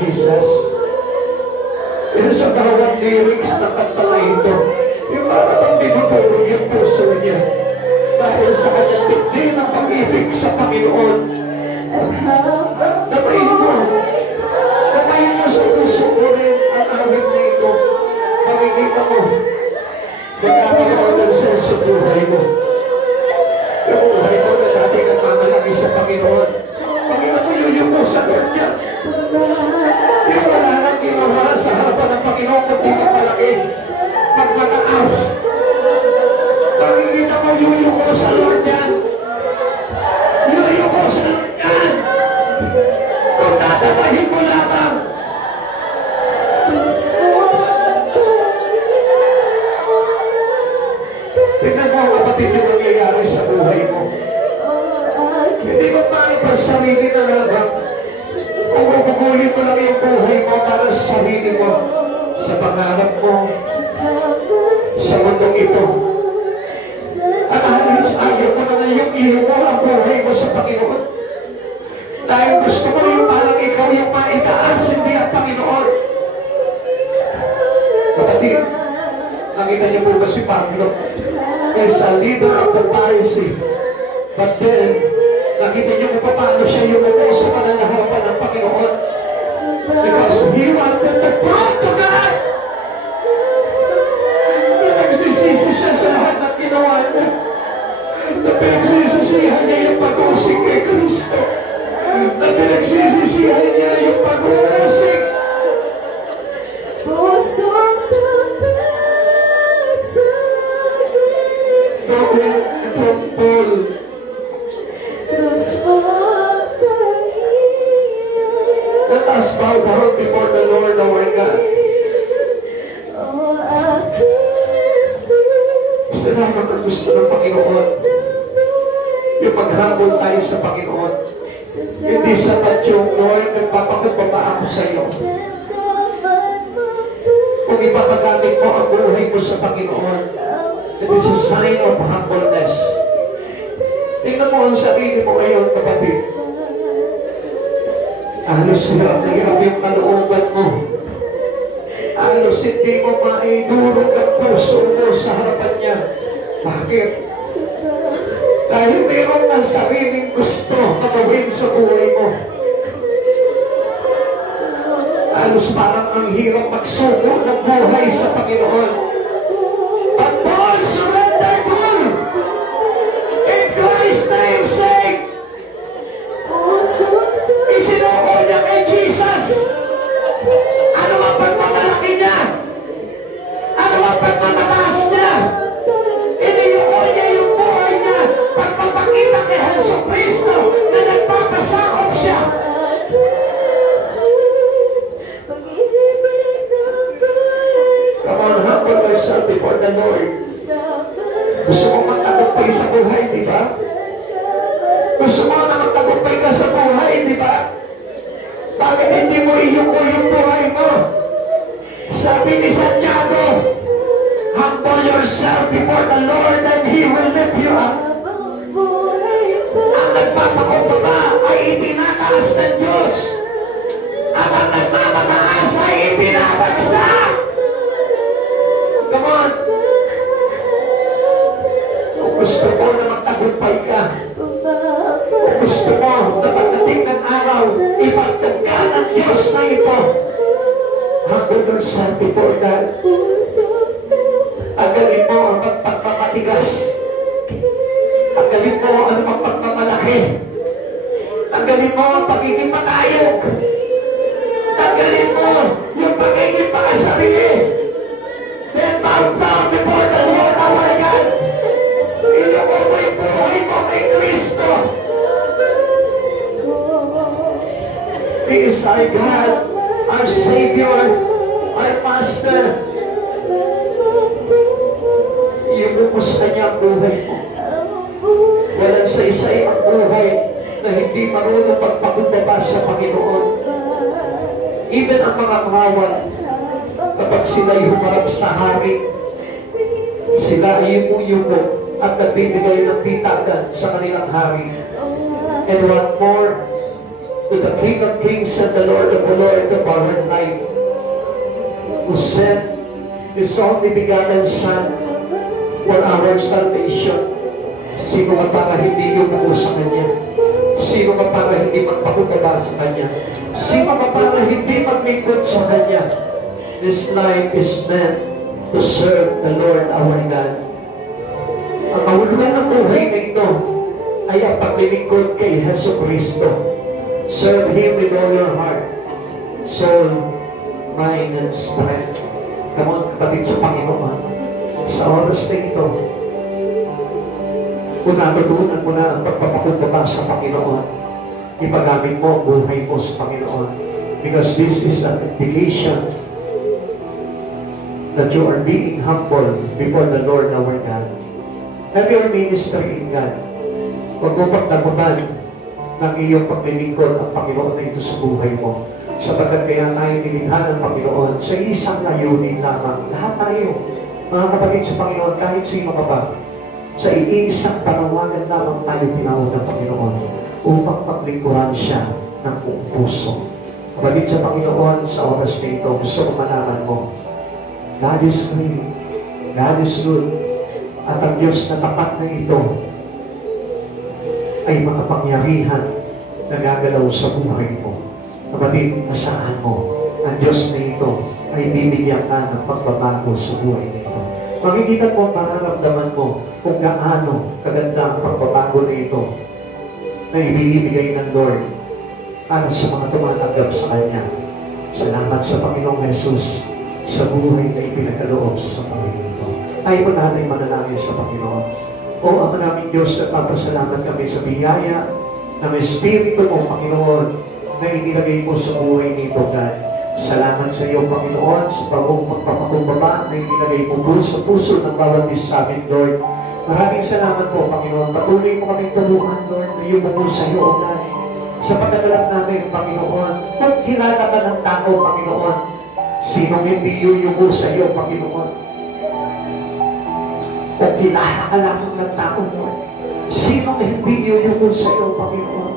Jesus. Ito sa bawat lyrics na kanta na ito, yung parang binutulog yung puso niya dahil sa kanyang tigdi ng pag-ibig sa Panginoon. Namayin mo sa puso mo rin ang awit na ito. Makikita mo, magkakaroon ng senso buhay mo. Yung buhay mo na dati nagmamalaki sa Panginoon. Panginoon mo yung mo sa Lord niya. Yung wala nang ginawa sa harapan ng Panginoon kung di malaki, magmataas. Makikita mo yung mo sa Lord niya. Yung mo sa Lord niya. Kung tatatahin mo lamang, tignan mo kapatid yung nangyayari sa buhay mo. Hindi mo paano sarili na labang. Kung gugugulin mo lang yung buhay mo para sa sarili mo, sa pangarap mo, sa mundong ito. At halos ayaw mo na na yung iyo mo ang buhay mo sa Panginoon. Dahil gusto mo yung parang ikaw yung maitaas, hindi ang Panginoon. Kapatid, nakita niyo po ba si Pablo? Is a leader of the Pharisee. But then, nakita niyo kung paano siya yung upo sa pananahapan ng Panginoon. Because he wanted to prove to God. Nagsisisi siya sa lahat ng ginawa niya. Pinagsisisihan niya yung pag-usik kay Kristo. Pinagsisisihan niya yung pag-usik. Let us bow down before the Lord our God. Salamat ang gusto ng Panginoon. Yung paghambol tayo sa Panginoon. Hindi sapat yung Lord, nagpapakumbaba ako sa iyo. Kung ipapagamit mo ang buhay mo sa Panginoon, it is a sign of humbleness. Tingnan mo ang sarili mo ngayon, kapatid. Halos hirap na hirap yung kalooban mo. Halos hindi mo maidurog ang puso mo sa harapan niya. Bakit? Dahil mayroon ng sariling gusto na gawin sa buhay mo. Halos parang ang hirap magsuko ng buhay sa Panginoon. But Paul surrendered all. In Christ's name's sake. Isinuko niya kay Jesus. Ano ang pagmamalaki niya? Ano ang pagmamataas niya? Ininuko niya yung buhay niya. Pagpapakita kay Jesucristo na nagpapasakop siya. Come on, humble yourself before the Lord. Gusto mo magtagumpay sa buhay, di ba? Gusto mo na magtagumpay ka sa buhay, di ba? Bakit hindi mo iyuko yung buhay mo? Sabi ni Santiago, humble yourself before the Lord and He will lift you up. Ang nagpapakumbaba ay itinataas ng Diyos. At ang nagmamataas ay ibinabagsak. Come on. Kung gusto mo na magtagumpay ka, kung gusto mo na pagdating ng araw, ipagtagka ng Diyos na ito, humble yourself before God. Agalin mo ang pagpapatigas. Agalin mo ang pagpapamalaki. Agalin mo ang pagiging matayog. Agalin mo yung pagiging pakasarili. Then bow down before the Lord our God. Inuko mo yung buhay mo kay Kristo. He is our God, our Savior, our Master. Iubos na niya ang buhay mo. Walang sa isa ang buhay na hindi marunong magpakumbaba sa Panginoon. Even ang mga kawan, kapag sila'y humarap sa hari, sila ay yumo-yumo at nagbibigay ng pitagan sa kanilang hari. And what more, to the King of Kings and the Lord of our life, who sent His only begotten Son for our salvation. Sino ka para hindi yumuko sa Kanya? Sino ka para hindi magpakubaba sa Kanya? Sino ka para hindi maglingkod sa Kanya? This life is meant to serve the Lord our God. Ang kahulugan ng buhay na ito ay ang paglilingkod kay Hesus Kristo. Serve Him with all your heart, soul, mind, and strength. Come on, kapatid sa Panginoon, sa oras na ito, kung natutunan mo na ang pagpapakumbaba sa Panginoon, ipagamit mo ang buhay mo sa Panginoon. Because this is an indication that you are being humble before the Lord our God. Have your ministry in God. Huwag mo pagdamutan ng iyong paglilingkod ang Panginoon na ito sa buhay mo. Sapagkat kaya tayo nilikha ng Panginoon sa isang layunin lamang. Lahat tayo, mga kapatid sa Panginoon, kahit sino ka ba, sa iisang panawagan lamang tayo tinawag ng Panginoon upang paglingkuran siya ng buong puso. Kapatid sa Panginoon, sa oras na ito, gusto ko malaman mo, God is great, God is good, at ang Diyos na tapat na ito ay makapangyarihan na gagalaw sa buhay mo. Kapatid, asahan mo, ang Diyos na ito ay bibigyan ka ng pagbabago sa buhay nito. Makikita mo, mararamdaman mo kung gaano kaganda ang pagbabago na ito na ibibigay ng Lord para sa mga tumatanggap sa Kanya. Salamat sa Panginoong Jesus sa buhay na ipinagkaloob sa Panginoon ito. Tayo po natin manalangin sa Panginoon. O Ama naming Diyos, nagpapasalamat kami sa biyaya ng Espiritu mo, Panginoon, na inilagay mo sa buhay nito, God. Salamat sa iyo, Panginoon, sa pagpapakumbaba na inilagay mo po sa puso ng bawat isa sa amin, Lord. Maraming salamat po, Panginoon. Patuloy mo kaming tulungan, Lord, na yumuko sa iyo, O God. Sa pagkakalat namin, Panginoon, pagkilala ka ng tao, Panginoon, sinong hindi yuyuko sa iyo, Panginoon? O kilala ka lamang ng tao, Lord. Sinong hindi yuyuko sa iyo, Panginoon?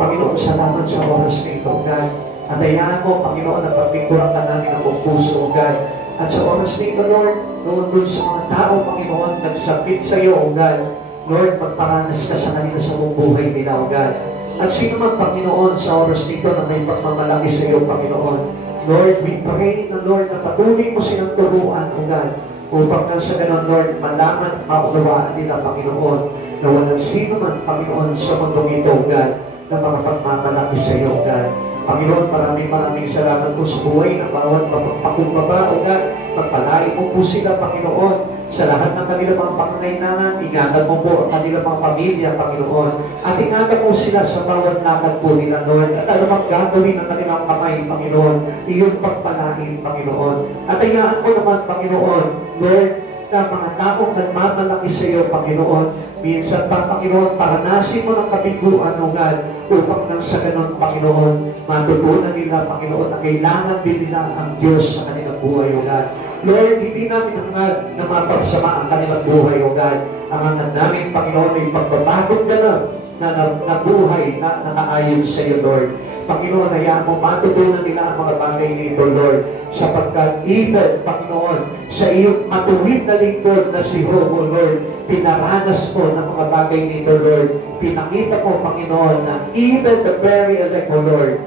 Panginoon, salamat sa oras na ito, God. At hayaan mo, Panginoon, na pagpikuran ka namin ang buong puso, God. At sa oras na ito, Lord, doon sa mga tao, Panginoon, nagsapit sa iyo, O God. Lord, magparanas ka sa kanila sa buong buhay nila, O God. At sino man, Panginoon, sa oras nito na may pagmamalaki sa iyo, Panginoon, Lord, we pray na, Lord, na patuloy mo silang turuan, O God, upang na sa ganon, Lord, malaman at maunawaan nila, Panginoon, na walang sino man, Panginoon, sa mundong ito, God, na makapagmamalaki sa iyo, God. Panginoon, maraming salamat po sa buhay ng bawat pakumbaba, O God. Pagpalain mo po sila, Panginoon, sa lahat ng kanilang mga pangangailangan. Ingatan mo po ang kanilang mga pamilya, Panginoon. At ingatan mo sila sa bawat lakad po nila, Lord. At ano mang gagawin ng kanilang kamay, Panginoon, iyong pagpalain, Panginoon. At hayaan mo naman, Panginoon, Lord, na mga taong nagmamalaki sa iyo, Panginoon. Minsan pa, Panginoon, paranasin mo ng kabiguan, O God, upang nang sa ganon, Panginoon, matutunan nila, Panginoon, na kailangan din nila ang Diyos sa kanilang buhay, O God. Lord, hindi namin hangad na mapagsama ang kanilang buhay, O God. Ang hangad namin, Panginoon, ay pagbabagong ganap na buhay na nakaayon sa iyo, Lord. Panginoon, hayaan mo matutunan nila ang mga bagay nito, Lord, sapagkat even, Panginoon, sa iyong matuwid na lingkod na si Job, Lord, pinaranas mo ng mga bagay nito, Lord. Pinakita mo, Panginoon, na even the very elect, Lord,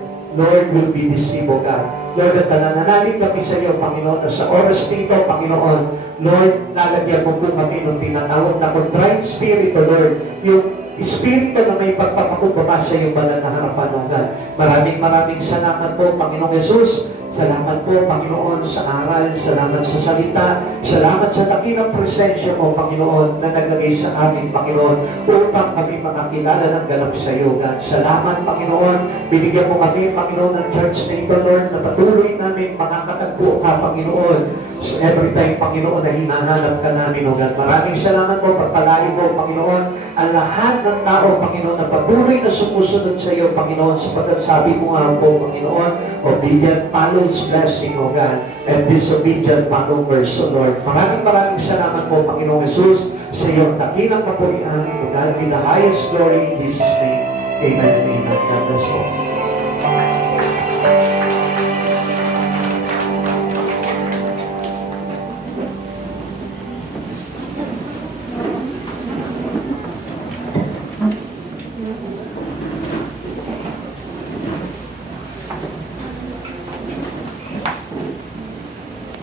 will be deceived, O God. Lord, at nananalig kami sa iyo, Panginoon, na sa oras nito, Panginoon, Lord, lalagyan mo po kami ng tinatawag na contrite spirit, Lord, yung Espiritu na may pagpapakumbaba sa iyong banal na harapan, O God. Maraming salamat po, Panginoong Jesus. Salamat po, Panginoon, sa aral. Salamat sa salita. Salamat sa dakilang presensya mo, Panginoon, na naglagay sa amin, Panginoon, upang kami makakilala ng ganap sa iyo, God. Salamat, Panginoon. Binigyan mo kami, Panginoon, ng church na ito, Lord, na patuloy namin makakatagpo ka, Panginoon. So every time, Panginoon, na hinahanap ka namin, O God. Maraming salamat po, pagpalain mo, Panginoon, ang lahat ng tao, Panginoon, na patuloy na sumusunod sa iyo, Panginoon, sapagkat sabi mo nga po, Panginoon, obedient follows blessing, O God, and disobedient follows curse, O Lord. Maraming salamat po, Panginoong Jesus, sa iyong dakilang kapurihan. To God be the highest glory in Jesus' name. Amen and amen. God bless you.